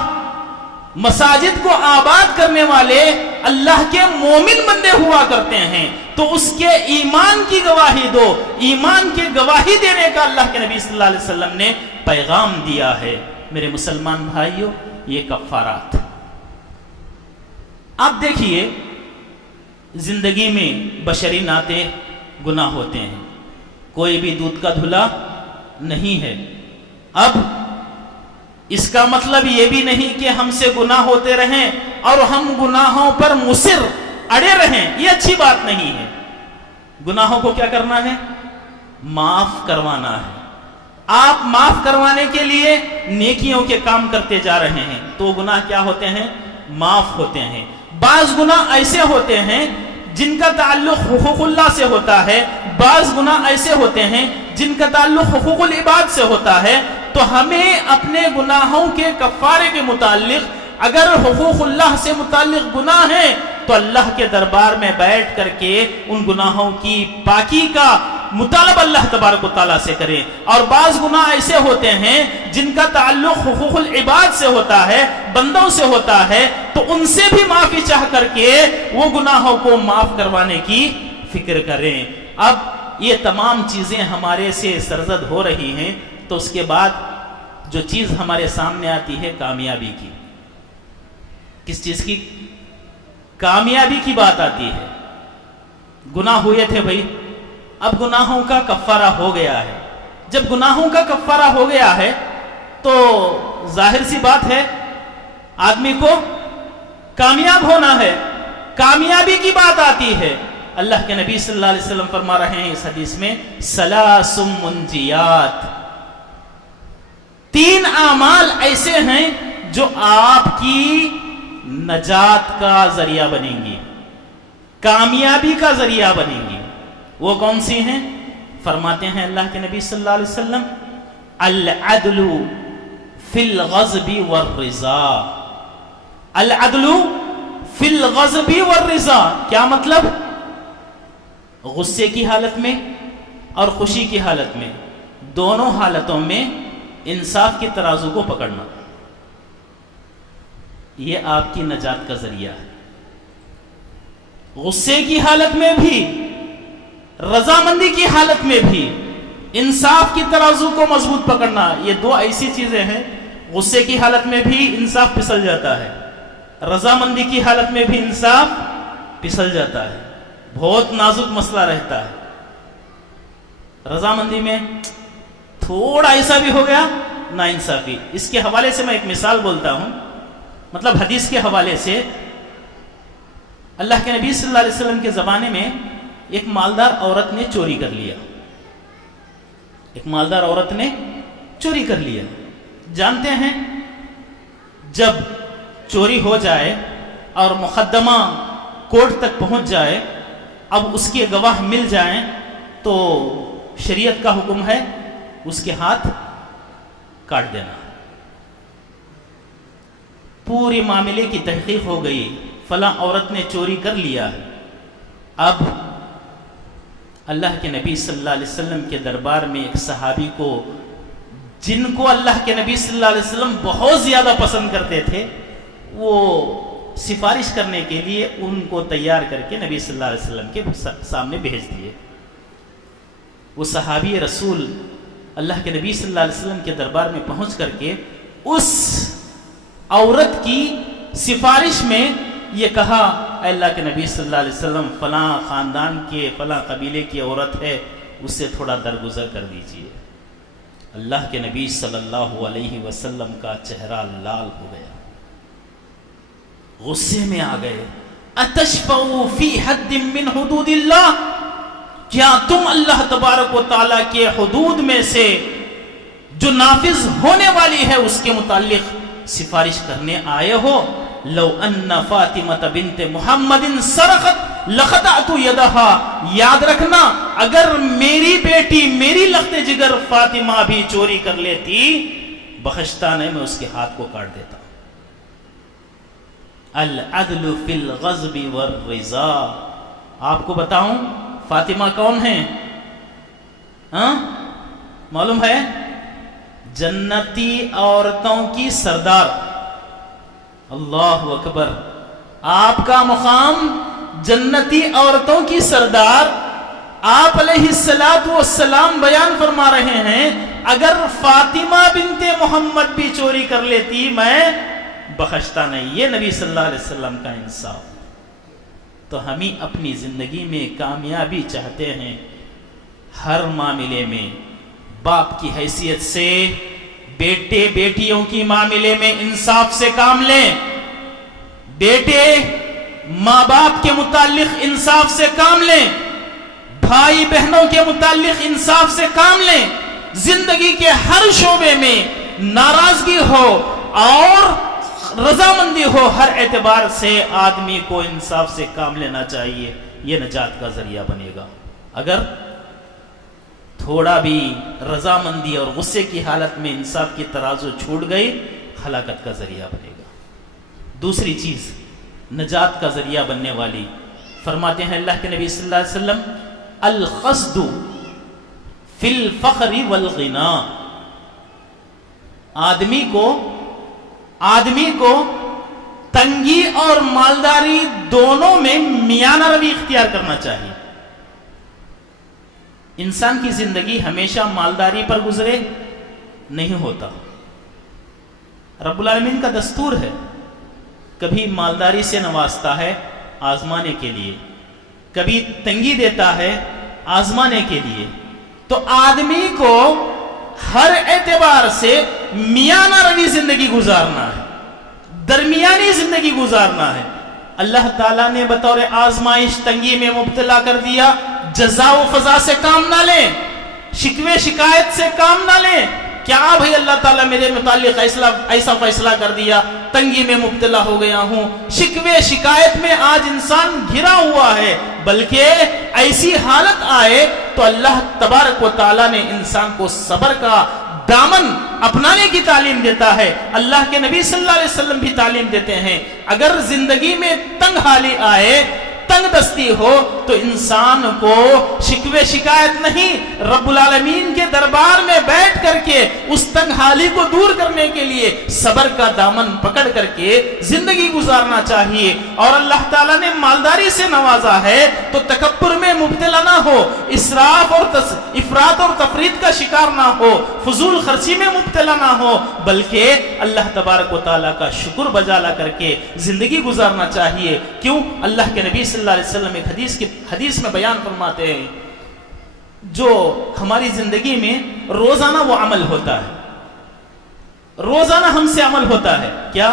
مساجد کو آباد کرنے والے اللہ کے مومن بندے ہوا کرتے ہیں. تو اس کے ایمان کی گواہی دو. ایمان کی گواہی دینے کا اللہ کے نبی صلی اللہ علیہ وسلم نے پیغام دیا ہے. میرے مسلمان بھائیوں، یہ کفارات. آپ دیکھیے، زندگی میں بشری ناطے گناہ ہوتے ہیں، کوئی بھی دودھ کا دھلا نہیں ہے. اب اس کا مطلب یہ بھی نہیں کہ ہم سے گناہ ہوتے رہیں اور ہم گناہوں پر مصر اڑے رہیں. یہ اچھی بات نہیں ہے. گناہوں کو کیا کرنا ہے؟ معاف کروانا ہے. آپ معاف کروانے کے لیے نیکیوں کے کام کرتے جا رہے ہیں تو گناہ کیا ہوتے ہیں؟ معاف ہوتے ہیں. بعض گناہ ایسے ہوتے ہیں جن کا تعلق حقوق اللہ سے ہوتا ہے، بعض گناہ ایسے ہوتے ہیں جن کا تعلق حقوق العباد سے ہوتا ہے. تو ہمیں اپنے گناہوں کے کفارے کے متعلق، اگر حقوق اللہ سے متعلق گناہ ہیں تو اللہ کے دربار میں بیٹھ کر کے ان گناہوں کی پاکی کا مطالبہ اللہ تبارک و تعالیٰ سے کریں. اور بعض گناہ ایسے ہوتے ہیں جن کا تعلق حقوق العباد سے ہوتا ہے، بندوں سے ہوتا ہے، تو ان سے بھی معافی چاہ کر کے وہ گناہوں کو معاف کروانے کی فکر کریں. اب یہ تمام چیزیں ہمارے سے سرزد ہو رہی ہیں تو اس کے بعد جو چیز ہمارے سامنے آتی ہے کامیابی کی. کس چیز کی؟ کامیابی کی بات آتی ہے. گناہ ہوئے تھے بھائی، اب گناہوں کا کفارہ ہو گیا ہے. جب گناہوں کا کفارہ ہو گیا ہے تو ظاہر سی بات ہے آدمی کو کامیاب ہونا ہے. کامیابی کی بات آتی ہے. اللہ کے نبی صلی اللہ علیہ وسلم فرما رہے ہیں اس حدیث میں، ثلاث منجیات. 3 اعمال ایسے ہیں جو آپ کی نجات کا ذریعہ بنیں گی، کامیابی کا ذریعہ بنیں گی. وہ کون سی ہیں؟ فرماتے ہیں اللہ کے نبی صلی اللہ علیہ وسلم، العدل فی الغضب والرضا. العدل فی الغضب والرضا کیا مطلب؟ غصے کی حالت میں اور خوشی کی حالت میں، دونوں حالتوں میں انصاف کی ترازو کو پکڑنا. یہ آپ کی نجات کا ذریعہ ہے. غصے کی حالت میں بھی، رضامندی کی حالت میں بھی انصاف کی ترازو کو مضبوط پکڑنا. یہ 2 ایسی چیزیں ہیں. غصے کی حالت میں بھی انصاف پھسل جاتا ہے، رضامندی کی حالت میں بھی انصاف پھسل جاتا ہے. بہت نازک مسئلہ رہتا ہے. رضامندی میں تھوڑا ایسا بھی ہو گیا نا انصافی. اس کے حوالے سے میں ایک مثال بولتا ہوں، مطلب حدیث کے حوالے سے. اللہ کے نبی صلی اللہ علیہ وسلم کے زمانے میں ایک مالدار عورت نے چوری کر لیا. ایک مالدار عورت نے چوری کر لیا. جانتے ہیں جب چوری ہو جائے اور مقدمہ کورٹ تک پہنچ جائے، اب اس کے گواہ مل جائیں تو شریعت کا حکم ہے اس کے ہاتھ کاٹ دینا. پورے معاملے کی تحقیق ہو گئی، فلاں عورت نے چوری کر لیا ہے. اب اللہ کے نبی صلی اللہ علیہ وسلم کے دربار میں ایک صحابی کو، جن کو اللہ کے نبی صلی اللہ علیہ وسلم بہت زیادہ پسند کرتے تھے، وہ سفارش کرنے کے لیے ان کو تیار کر کے نبی صلی اللہ علیہ وسلم کے سامنے بھیج دیے. وہ صحابی رسول اللہ کے نبی صلی اللہ علیہ وسلم کے دربار میں پہنچ کر کے اس عورت کی سفارش میں یہ کہا، اے اللہ کے نبی صلی اللہ علیہ وسلم، فلاں خاندان کے فلاں قبیلے کی عورت ہے، اس سے تھوڑا درگزر کر دیجئے. اللہ کے نبی صلی اللہ علیہ وسلم کا چہرہ لال ہو گیا، غصے میں آ گئے. اتشفعوا فی حد من حدود اللہ، کیا تم اللہ تبارک و تعالیٰ کے حدود میں سے جو نافذ ہونے والی ہے اس کے متعلق سفارش کرنے آئے ہو، لو ان فاطمہ بنت محمد سرقت لقطعت یدها، یاد رکھنا اگر میری بیٹی میری لخت جگر فاطمہ بھی چوری کر لیتی، بخشتا نہیں، میں اس کے ہاتھ کو کاٹ دیتا۔ العدل فی الغضب والرضا، آپ کو بتاؤں فاطمہ کون ہیں؟ معلوم ہے؟ جنتی عورتوں کی سردار۔ اللہ اکبر، آپ کا مقام جنتی عورتوں کی سردار، آپ علیہ السلام بیان فرما رہے ہیں اگر فاطمہ بنت محمد بھی چوری کر لیتی میں بخشتا نہیں۔ یہ نبی صلی اللہ علیہ وسلم کا انصاف۔ تو ہمیں اپنی زندگی میں کامیابی چاہتے ہیں، ہر معاملے میں باپ کی حیثیت سے بیٹے بیٹیوں کی معاملے میں انصاف سے کام لیں، بیٹے ماں باپ کے متعلق انصاف سے کام لیں، بھائی بہنوں کے متعلق انصاف سے کام لیں، زندگی کے ہر شعبے میں ناراضگی ہو اور رضامندی ہو، ہر اعتبار سے آدمی کو انصاف سے کام لینا چاہیے، یہ نجات کا ذریعہ بنے گا۔ اگر تھوڑا بھی رضامندی اور غصے کی حالت میں انصاف کی ترازو چھوٹ گئی، ہلاکت کا ذریعہ بنے گا۔ دوسری چیز نجات کا ذریعہ بننے والی، فرماتے ہیں اللہ کے نبی صلی اللہ علیہ وسلم، القصد فی الفقر والغنا، آدمی کو تنگی اور مالداری دونوں میں میانہ روی اختیار کرنا چاہیے۔ انسان کی زندگی ہمیشہ مالداری پر گزرے نہیں ہوتا۔ رب العالمین کا دستور ہے، کبھی مالداری سے نوازتا ہے آزمانے کے لیے، کبھی تنگی دیتا ہے آزمانے کے لیے۔ تو آدمی کو ہر اعتبار سے میانہ روی زندگی گزارنا ہے، درمیانی زندگی گزارنا ہے۔ اللہ تعالیٰ نے بطور آزمائش تنگی میں مبتلا کر دیا، جزا و فضا سے کام نہ لیں، شکوے شکایت سے کام نہ لیں، کیا بھئی اللہ تعالیٰ میرے متعلق ایسا فیصلہ کر دیا، تنگی میں مبتلا ہو گیا ہوں۔ شکوے شکایت میں آج انسان گھرا ہوا ہے، بلکہ ایسی حالت آئے تو اللہ تبارک و تعالیٰ نے انسان کو صبر کا دامن اپنانے کی تعلیم دیتا ہے۔ اللہ کے نبی صلی اللہ علیہ وسلم بھی تعلیم دیتے ہیں، اگر زندگی میں تنگ حالی آئے، تنگ دستی ہو، تو انسان کو شکوے شکایت نہیں، رب العالمین کے دربار میں بیٹھ کر کے اس تنگ حالی کو دور کرنے کے لیے صبر کا دامن پکڑ کر کے زندگی گزارنا چاہیے۔ اور اللہ تعالیٰ نے مالداری سے نوازا ہے تو تکبر میں مبتلا نہ ہو، اسراف اور افراط اور تفریط کا شکار نہ ہو، فضول خرچی میں مبتلا نہ ہو، بلکہ اللہ تبارک و تعالیٰ کا شکر بجا لا کر کے زندگی گزارنا چاہیے۔ کیوں؟ اللہ کے نبی صلی اللہ علیہ وسلم ایک حدیث میں بیان فرماتے ہیں، جو ہماری زندگی میں روزانہ وہ عمل ہوتا ہے، روزانہ ہم سے عمل ہوتا ہے، کیا؟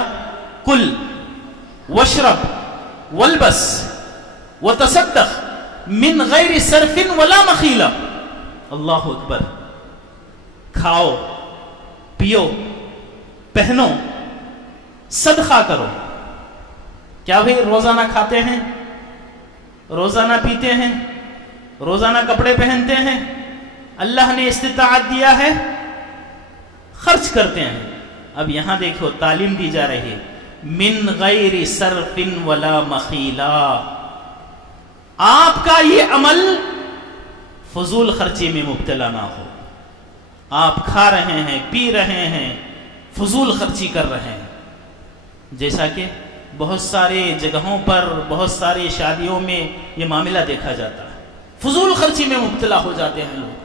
کل واشرب والبس وتصدق من غیر صرف ولا مخیلہ۔ اللہ اکبر، کھاؤ پیو پہنو صدقہ کرو۔ کیا بھئی روزانہ کھاتے ہیں، روزانہ پیتے ہیں، روزانہ کپڑے پہنتے ہیں، اللہ نے استطاعت دیا ہے، خرچ کرتے ہیں۔ اب یہاں دیکھو تعلیم دی جا رہی ہے، من غیر صرف ولا مخیلہ، آپ کا یہ عمل فضول خرچی میں مبتلا نہ ہو۔ آپ کھا رہے ہیں، پی رہے ہیں، فضول خرچی کر رہے ہیں، جیسا کہ بہت سارے جگہوں پر، بہت ساری شادیوں میں یہ معاملہ دیکھا جاتا ہے، فضول خرچی میں مبتلا ہو جاتے ہیں لوگ،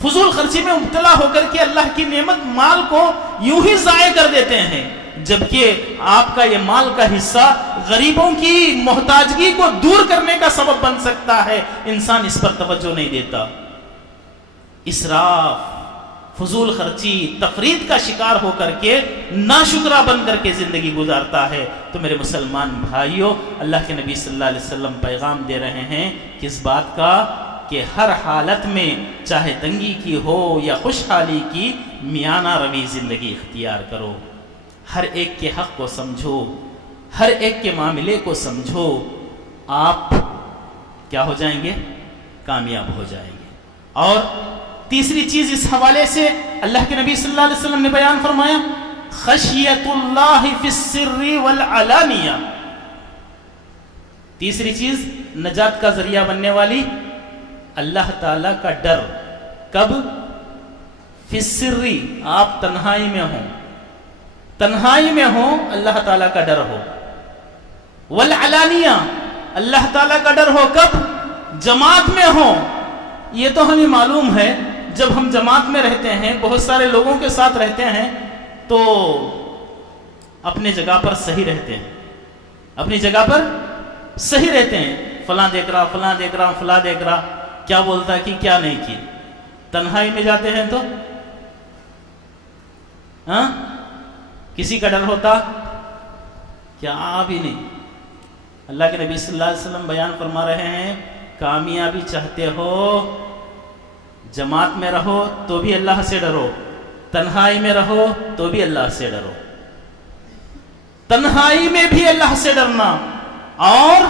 فضول خرچی میں مبتلا ہو کر کے اللہ کی نعمت مال کو یوں ہی ضائع کر دیتے ہیں، جبکہ آپ کا یہ مال کا حصہ غریبوں کی محتاجگی کو دور کرنے کا سبب بن سکتا ہے، انسان اس پر توجہ نہیں دیتا۔ اسراف، فضول خرچی، تفریط کا شکار ہو کر کے ناشکرہ بن کر کے زندگی گزارتا ہے۔ تو میرے مسلمان بھائیوں، اللہ کے نبی صلی اللہ علیہ وسلم پیغام دے رہے ہیں کس بات کا، کہ ہر حالت میں چاہے تنگی کی ہو یا خوشحالی کی، میانہ روی زندگی اختیار کرو۔ ہر ایک کے حق کو سمجھو، ہر ایک کے معاملے کو سمجھو، آپ کیا ہو جائیں گے؟ کامیاب ہو جائیں گے۔ اور تیسری چیز اس حوالے سے اللہ کے نبی صلی اللہ علیہ وسلم نے بیان فرمایا، خشیت اللہ فی السر والعلانیہ۔ تیسری چیز نجات کا ذریعہ بننے والی اللہ تعالی کا ڈر۔ کب؟ فی السر، آپ تنہائی میں ہوں، تنہائی میں ہوں اللہ تعالیٰ کا ڈر ہو، والعلانیہ، اللہ تعالیٰ کا ڈر ہو کب؟ جماعت میں ہو۔ یہ تو ہمیں معلوم ہے جب ہم جماعت میں رہتے ہیں، بہت سارے لوگوں کے ساتھ رہتے ہیں تو اپنے جگہ پر صحیح رہتے ہیں، اپنی جگہ پر صحیح رہتے ہیں، فلاں دیکھ رہا، فلاں دیکھ رہا، فلاں دیکھ رہا، کیا بولتا کی کیا نہیں کی۔ تنہائی میں جاتے ہیں تو ہاں کسی کا ڈر ہوتا کیا بھی نہیں۔ اللہ کے نبی صلی اللہ علیہ وسلم بیان فرما رہے ہیں، کامیابی چاہتے ہو جماعت میں رہو تو بھی اللہ سے ڈرو، تنہائی میں رہو تو بھی اللہ سے ڈرو۔ تنہائی میں بھی اللہ سے ڈرنا اور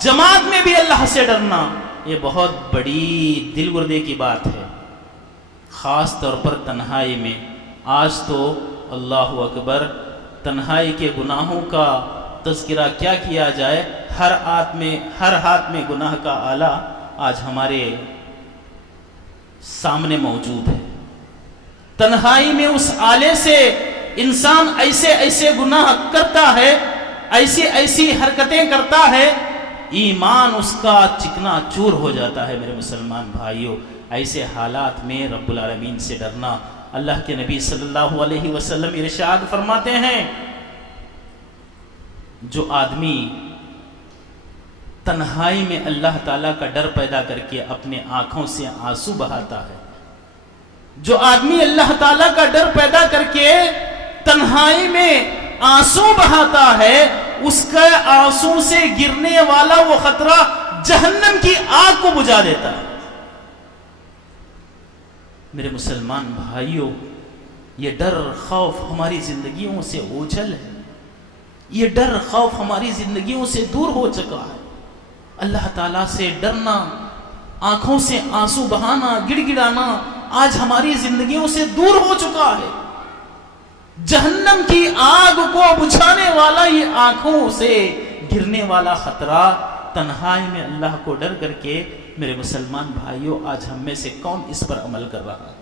جماعت میں بھی اللہ سے ڈرنا، یہ بہت بڑی دل گردے کی بات ہے، خاص طور پر تنہائی میں۔ آج تو اللہ اکبر، تنہائی کے گناہوں کا تذکرہ کیا کیا جائے، ہر ہاتھ میں گناہ کا آلہ آج ہمارے سامنے موجود ہے۔ تنہائی میں اس آلے سے انسان ایسے ایسے گناہ کرتا ہے، ایسی ایسی حرکتیں کرتا ہے، ایمان اس کا چکنا چور ہو جاتا ہے۔ میرے مسلمان بھائیوں، ایسے حالات میں رب العالمین سے ڈرنا۔ اللہ کے نبی صلی اللہ علیہ وسلم ارشاد فرماتے ہیں، جو آدمی تنہائی میں اللہ تعالیٰ کا ڈر پیدا کر کے اپنے آنکھوں سے آنسو بہاتا ہے، جو آدمی اللہ تعالیٰ کا ڈر پیدا کر کے تنہائی میں آنسو بہاتا ہے، اس کا آنسو سے گرنے والا وہ خطرہ جہنم کی آگ کو بجھا دیتا ہے۔ میرے مسلمان بھائیوں، یہ ڈر خوف ہماری زندگیوں سے اوجھل ہے، یہ ڈر خوف ہماری زندگیوں سے دور ہو چکا ہے۔ اللہ تعالیٰ سے ڈرنا، آنکھوں سے آنسو بہانا، گڑ گڑانا آج ہماری زندگیوں سے دور ہو چکا ہے۔ جہنم کی آگ کو بجھانے والا یہ آنکھوں سے گرنے والا خطرہ، تنہائی میں اللہ کو ڈر کر کے میرے مسلمان بھائیوں، آج ہم میں سے کون اس پر عمل کر رہا ہے؟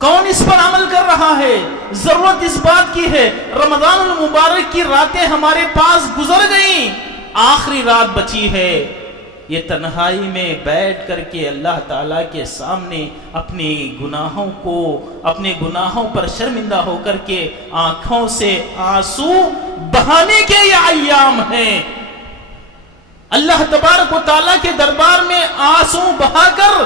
کون اس پر عمل کر رہا ہے؟ ضرورت اس بات کی ہے، رمضان المبارک کی راتیں ہمارے پاس گزر گئیں، آخری رات بچی ہے، یہ تنہائی میں بیٹھ کر کے اللہ تعالیٰ کے سامنے اپنے گناہوں پر شرمندہ ہو کر کے آنکھوں سے آنسو بہانے کے یہ ایام ہیں۔ اللہ تبارک و تعالیٰ کے دربار میں آنسو بہا کر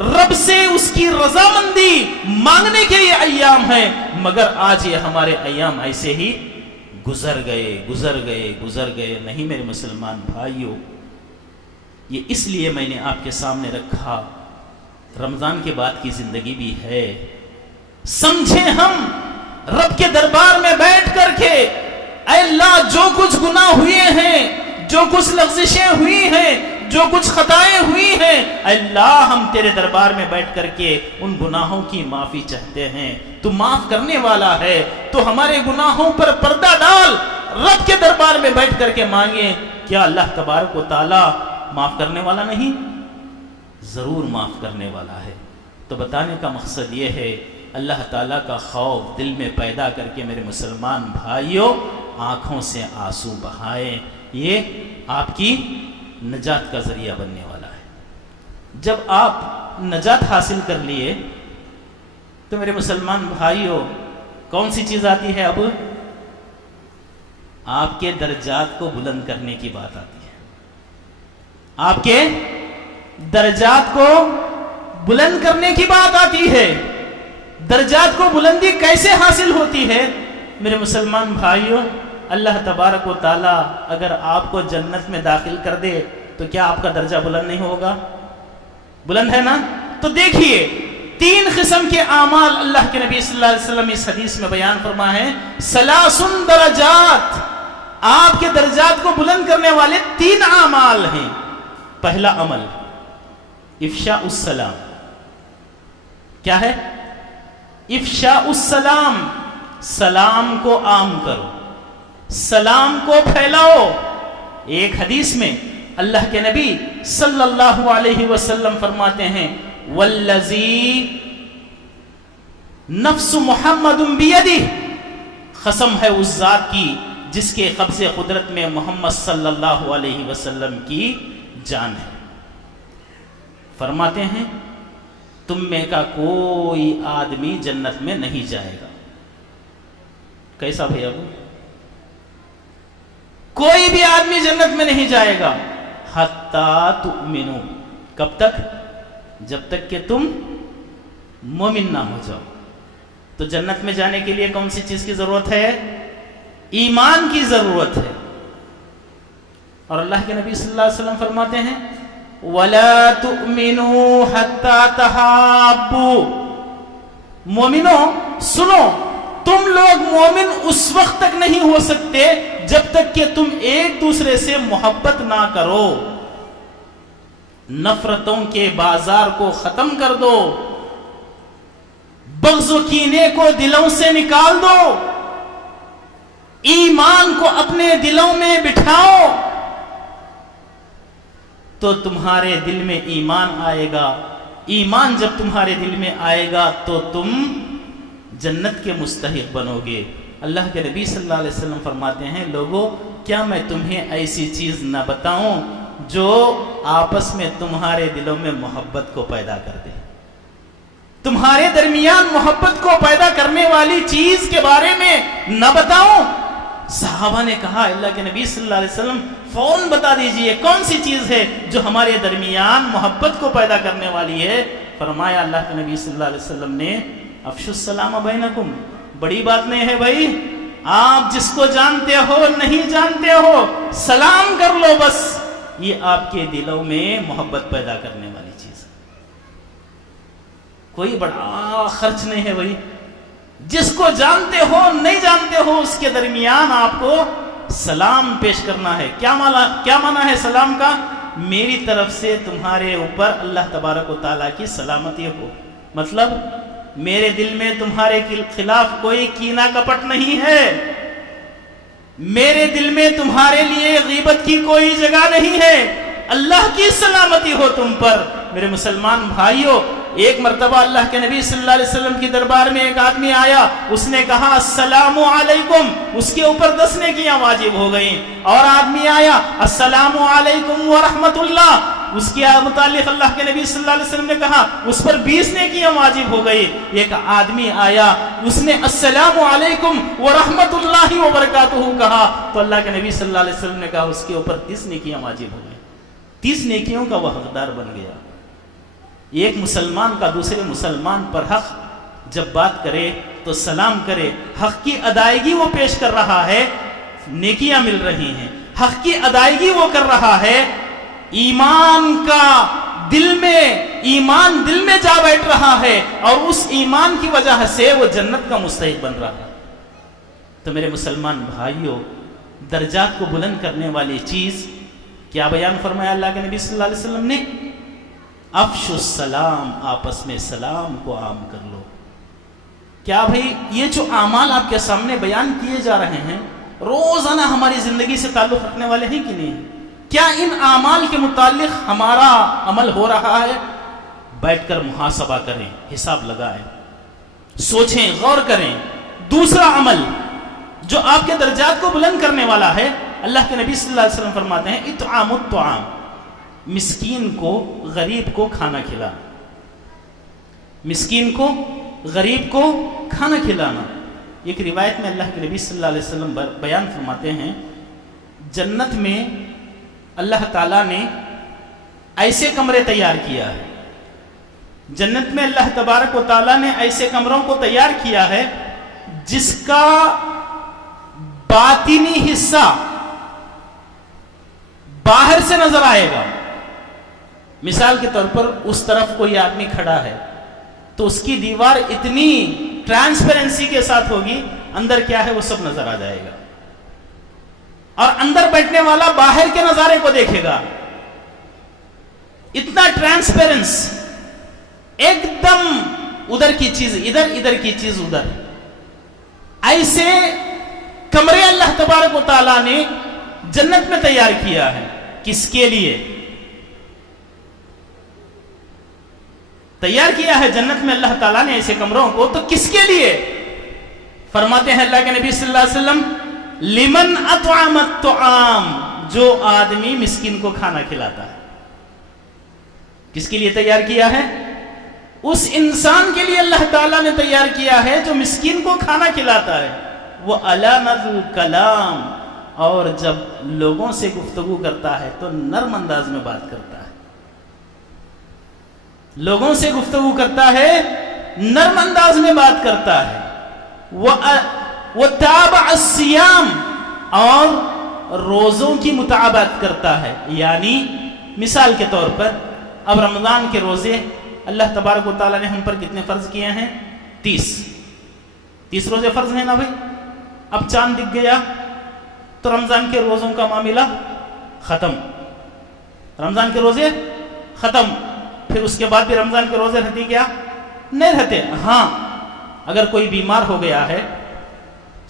رب سے اس کی رضامندی مانگنے کے یہ ایام ہیں، مگر آج یہ ہمارے ایام ایسے ہی گزر گئے۔ نہیں میرے مسلمان بھائیوں، یہ اس لیے میں نے آپ کے سامنے رکھا، رمضان کے بعد کی زندگی بھی ہے، سمجھیں ہم رب کے دربار میں بیٹھ کر کے، اے اللہ جو کچھ گناہ ہوئے ہیں، جو کچھ لغزشیں ہوئی ہیں، جو کچھ خطائیں ہوئی ہیں، اے اللہ ہم تیرے دربار میں بیٹھ کر کے ان گناہوں کی معافی چاہتے ہیں، تو معاف کرنے والا ہے، تو ہمارے گناہوں پر پردہ ڈال، رب کے دربار میں بیٹھ کر کے مانگیں۔ کیا اللہ تبارک و تعالی معاف کرنے والا نہیں؟ ضرور معاف کرنے والا ہے۔ تو بتانے کا مقصد یہ ہے، اللہ تعالیٰ کا خوف دل میں پیدا کر کے میرے مسلمان بھائیوں آنکھوں سے آنسو بہائیں، یہ آپ کی نجات کا ذریعہ بننے والا ہے۔ جب آپ نجات حاصل کر لیے تو میرے مسلمان بھائیوں کون سی چیز آتی ہے؟ اب آپ کے درجات کو بلند کرنے کی بات آتی ہے۔ آپ کے درجات کو بلند کرنے کی بات آتی ہے۔ درجات کو بلندی کیسے حاصل ہوتی ہے؟ میرے مسلمان بھائیوں، اللہ تبارک و تعالی اگر آپ کو جنت میں داخل کر دے تو کیا آپ کا درجہ بلند نہیں ہوگا؟ بلند ہے نا؟ تو دیکھیے 3 قسم کے اعمال اللہ کے نبی صلی اللہ علیہ وسلم اس حدیث میں بیان فرما ہے. ثلاث درجات، آپ کے درجات کو بلند کرنے والے 3 اعمال ہیں. پہلا عمل افشاء السلام. کیا ہے؟ افشاء السلام. سلام کو عام کرو، سلام کو پھیلاؤ. ایک حدیث میں اللہ کے نبی صلی اللہ علیہ وسلم فرماتے ہیں والذی نفس محمد بیدہ، قسم ہے اس ذات کی جس کے قبض قدرت میں محمد صلی اللہ علیہ وسلم کی جان ہے. فرماتے ہیں تم میں کا کوئی آدمی جنت میں نہیں جائے گا. کیسا بھیا وہ؟ کوئی بھی آدمی جنت میں نہیں جائے گا حتی تؤمنو. کب تک؟ جب تک کہ تم مومن نہ ہو جاؤ. تو جنت میں جانے کے لیے کون سی چیز کی ضرورت ہے؟ ایمان کی ضرورت ہے. اور اللہ کے نبی صلی اللہ علیہ وسلم فرماتے ہیں وَلَا تُؤْمِنُوا حَتَّى تَحَابُّوا. مومنوں سنو، تم لوگ مومن اس وقت تک نہیں ہو سکتے جب تک کہ تم ایک دوسرے سے محبت نہ کرو. نفرتوں کے بازار کو ختم کر دو، بغض و کینے کو دلوں سے نکال دو، ایمان کو اپنے دلوں میں بٹھاؤ تو تمہارے دل میں ایمان آئے گا. ایمان جب تمہارے دل میں آئے گا تو تم جنت کے مستحق بنو گے. اللہ کے نبی صلی اللہ علیہ وسلم فرماتے ہیں لوگوں کیا میں تمہیں ایسی چیز نہ بتاؤں جو آپس میں تمہارے دلوں میں محبت کو پیدا کر دے. تمہارے درمیان محبت کو پیدا کرنے والی چیز کے بارے میں نہ بتاؤں؟ صحابہ نے کہا اللہ کے نبی صلی اللہ علیہ وسلم فوراً بتا دیجئے کون سی چیز ہے جو ہمارے درمیان محبت کو پیدا کرنے والی ہے. فرمایا اللہ کے نبی صلی اللہ علیہ وسلم نے افشوا السلام بینکم. بڑی بات نہیں ہے بھائی، آپ جس کو جانتے ہو نہیں جانتے ہو سلام کر لو، بس یہ آپ کے دلوں میں محبت پیدا کرنے والی چیز ہے. کوئی بڑا خرچ نہیں ہے بھائی. جس کو جانتے ہو نہیں جانتے ہو اس کے درمیان آپ کو سلام پیش کرنا ہے. کیا معنی ہے سلام کا؟ میری طرف سے تمہارے اوپر اللہ تبارک و تعالیٰ کی سلامتی ہو. مطلب میرے دل میں تمہارے خلاف کوئی کینہ کپٹ نہیں ہے، میرے دل میں تمہارے لیے غیبت کی کوئی جگہ نہیں ہے. اللہ کی سلامتی ہو تم پر. میرے مسلمان بھائیوں، ایک مرتبہ اللہ کے نبی صلی اللہ علیہ وسلم کی دربار میں ایک آدمی آیا، اس نے کہا السلام علیکم، اس کے اوپر 10 نیکیاں واجب ہو گئیں. اور آدمی آیا السلام علیکم ورحمت اللہ، اس کے متعلق اللہ کے نبی صلی اللہ علیہ وسلم نے کہا اس پر 20 نیکیاں واجب ہو گئی. ایک آدمی آیا، اس نے السلام علیکم ورحمت اللہ وبرکاتہ کہا تو اللہ کے نبی صلی اللہ علیہ وسلم نے کہا اس کے اوپر 30 نیکیاں واجب ہو گئی. 30 نیکیوں کا وہ حقدار بن گیا. ایک مسلمان کا دوسرے مسلمان پر حق جب بات کرے تو سلام کرے. حق کی ادائیگی وہ پیش کر رہا ہے، نیکیاں مل رہی ہیں. حق کی ادائیگی وہ کر رہا ہے، ایمان دل میں جا بیٹھ رہا ہے اور اس ایمان کی وجہ سے وہ جنت کا مستحق بن رہا ہے. تو میرے مسلمان بھائیوں، درجات کو بلند کرنے والی چیز کیا بیان فرمایا اللہ کے نبی صلی اللہ علیہ وسلم نے؟ افشوا السلام، آپس میں سلام کو عام کر لو. کیا بھئی یہ جو اعمال آپ کے سامنے بیان کیے جا رہے ہیں روزانہ ہماری زندگی سے تعلق رکھنے والے ہیں کہ نہیں؟ کیا ان اعمال کے متعلق ہمارا عمل ہو رہا ہے؟ بیٹھ کر محاسبہ کریں، حساب لگائیں، سوچیں، غور کریں. دوسرا عمل جو آپ کے درجات کو بلند کرنے والا ہے، اللہ کے نبی صلی اللہ علیہ وسلم فرماتے ہیں اطعام الطعام، مسکین کو غریب کو کھانا کھلانا. مسکین کو غریب کو کھانا کھلانا. ایک روایت میں اللہ کے نبی صلی اللہ علیہ وسلم بیان فرماتے ہیں جنت میں اللہ تعالیٰ نے ایسے کمرے تیار کیا ہے، جنت میں اللہ تبارک و تعالیٰ نے ایسے کمروں کو تیار کیا ہے جس کا باطنی حصہ باہر سے نظر آئے گا. مثال کے طور پر اس طرف کوئی آدمی کھڑا ہے تو اس کی دیوار اتنی ٹرانسپیرنسی کے ساتھ ہوگی، اندر کیا ہے وہ سب نظر آ جائے گا، اور اندر بیٹھنے والا باہر کے نظارے کو دیکھے گا. اتنا ٹرانسپیرنس، ایک دم ادھر کی چیز ادھر، ادھر کی چیز ادھر. ایسے کمرے اللہ تبارک و تعالیٰ نے جنت میں تیار کیا ہے. کس کے لیے تیار کیا ہے جنت میں اللہ تعالیٰ نے ایسے کمروں کو؟ تو کس کے لیے؟ فرماتے ہیں اللہ کے نبی صلی اللہ علیہ وسلم، لمن اطعم الطعام، جو آدمی مسکین کو کھانا کھلاتا ہے. کس کے لیے تیار کیا ہے؟ اس انسان کے لیے اللہ تعالیٰ نے تیار کیا ہے جو مسکین کو کھانا کھلاتا ہے. وہ علامت الکلام، اور جب لوگوں سے گفتگو کرتا ہے تو نرم انداز میں بات کرتا ہے. لوگوں سے گفتگو کرتا ہے، نرم انداز میں بات کرتا ہے. وہ تابع الصیام، اور روزوں کی مطابقت کرتا ہے. یعنی مثال کے طور پر اب رمضان کے روزے اللہ تبارک و تعالیٰ نے ہم پر کتنے فرض کیے ہیں؟ 30 روزے فرض ہیں نا بھائی. اب چاند دکھ گیا تو رمضان کے روزوں کا معاملہ ختم، رمضان کے روزے ختم. پھر اس کے بعد بھی رمضان کے روزے رہتے کیا؟ نہیں رہتے. ہاں، اگر کوئی بیمار ہو گیا ہے،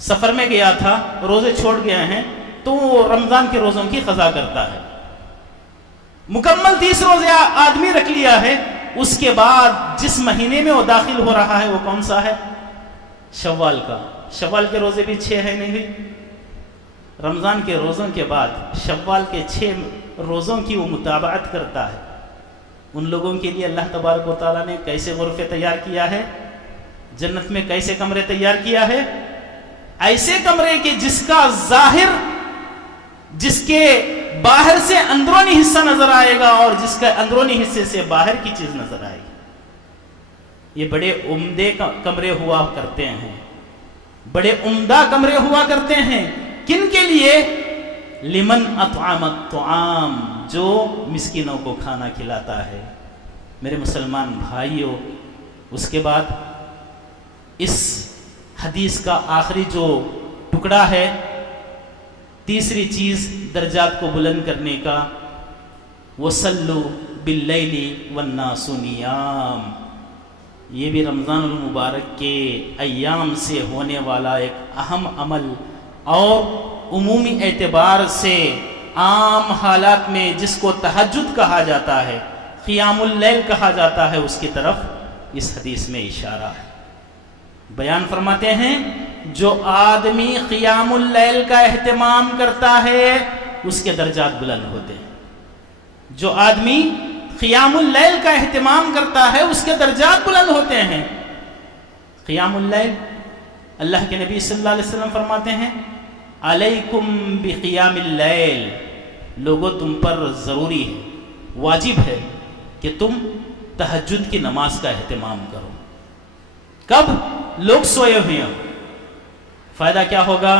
سفر میں گیا تھا، روزے چھوڑ گئے ہیں، تو وہ رمضان کے روزوں کی قضا کرتا ہے. مکمل 30 روزے آدمی رکھ لیا ہے. اس کے بعد جس مہینے میں وہ داخل ہو رہا ہے وہ کون سا ہے؟ شوال کا. شوال کے روزے بھی 6 ہے نہیں ہوئی. رمضان کے روزوں کے بعد شوال کے 6 روزوں کی وہ مطابقت کرتا ہے. ان لوگوں کے لیے اللہ تبارک و تعالیٰ نے کیسے غرفے تیار کیا ہے، جنت میں کیسے کمرے تیار کیا ہے. ایسے کمرے کہ جس کا ظاہر، جس کے باہر سے اندرونی حصہ نظر آئے گا، اور جس کا اندرونی حصے سے باہر کی چیز نظر آئے گی. یہ بڑے عمدے کمرے ہوا کرتے ہیں، بڑے عمدہ کمرے ہوا کرتے ہیں. کن کے لیے؟ لمن اطعم الطعام، جو مسکینوں کو کھانا کھلاتا ہے. میرے مسلمان بھائیوں، اس کے بعد اس حدیث کا آخری جو ٹکڑا ہے، تیسری چیز درجات کو بلند کرنے کا، وَصَلُّوا بِاللَّيْلِ وَالنَّاسُ نِيَامٌ. یہ بھی رمضان المبارک کے ایام سے ہونے والا ایک اہم عمل، اور عمومی اعتبار سے عام حالات میں جس کو تہجد کہا جاتا ہے، قیام اللیل کہا جاتا ہے، اس کی طرف اس حدیث میں اشارہ ہے. بیان فرماتے ہیں، جو آدمی قیام اللیل کا اہتمام کرتا ہے اس کے درجات بلند ہوتے ہیں. جو آدمی قیام اللیل کا اہتمام کرتا ہے اس کے درجات بلند ہوتے ہیں. قیام اللیل، اللہ کے نبی صلی اللہ علیہ وسلم فرماتے ہیں، علیکم بقیام اللیل، لوگوں تم پر ضروری ہے، واجب ہے کہ تم تہجد کی نماز کا اہتمام کرو. کب؟ لوگ سوئے ہوئے ہوں. فائدہ کیا ہوگا؟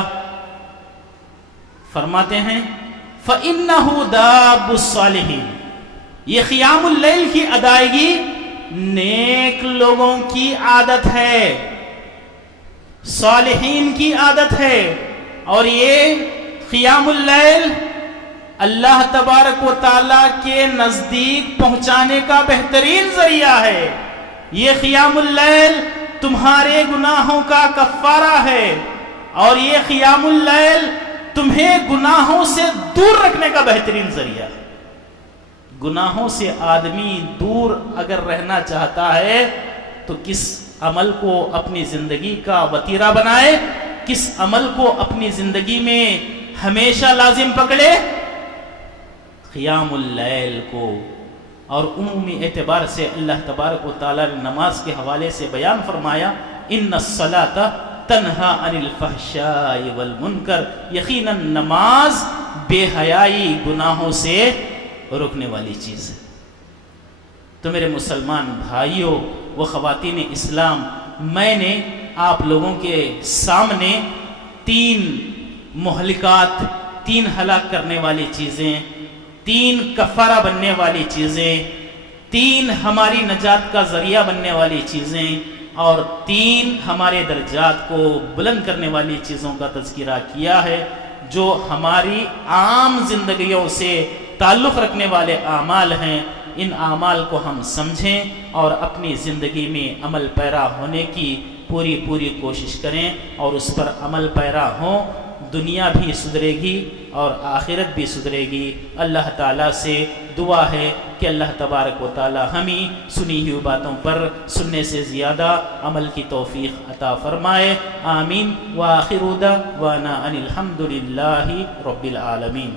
فرماتے ہیں فَإِنَّهُ دَابُ الصَّالِحِينَ، یہ قیام اللیل کی ادائیگی نیک لوگوں کی عادت ہے، صالحین کی عادت ہے. اور یہ قیام اللیل اللہ تبارک و تعالیٰ کے نزدیک پہنچانے کا بہترین ذریعہ ہے. یہ قیام اللیل تمہارے گناہوں کا کفارہ ہے، اور یہ قیام اللیل تمہیں گناہوں سے دور رکھنے کا بہترین ذریعہ ہے. گناہوں سے آدمی دور اگر رہنا چاہتا ہے تو کس عمل کو اپنی زندگی کا وتیرہ بنائے، کس عمل کو اپنی زندگی میں ہمیشہ لازم پکڑے؟ قیام اللیل کو. اور عمومی اعتبار سے اللہ تبارک و تعالیٰ نے نماز کے حوالے سے بیان فرمایا، ان الصلاۃ تنہا عن الفحشاء والمنکر، یقیناً نماز بے حیائی، گناہوں سے روکنے والی چیز ہے. تو میرے مسلمان بھائیوں و خواتین اسلام، میں نے آپ لوگوں کے سامنے 3 مہلکات، 3 ہلاک کرنے والی چیزیں، 3 کفارہ بننے والی چیزیں، 3 ہماری نجات کا ذریعہ بننے والی چیزیں اور 3 ہمارے درجات کو بلند کرنے والی چیزوں کا تذکرہ کیا ہے، جو ہماری عام زندگیوں سے تعلق رکھنے والے اعمال ہیں۔ ان اعمال کو ہم سمجھیں اور اپنی زندگی میں عمل پیرا ہونے کی پوری کوشش کریں اور اس پر عمل پیرا ہوں۔ دنیا بھی سدھرے گی اور آخرت بھی سدھرے گی۔ اللہ تعالیٰ سے دعا ہے کہ اللہ تبارک و تعالیٰ ہمیں سنی ہوئی باتوں پر سننے سے زیادہ عمل کی توفیق عطا فرمائے۔ آمین۔ وآخر دعوانا ان الحمد للہ رب العالمین۔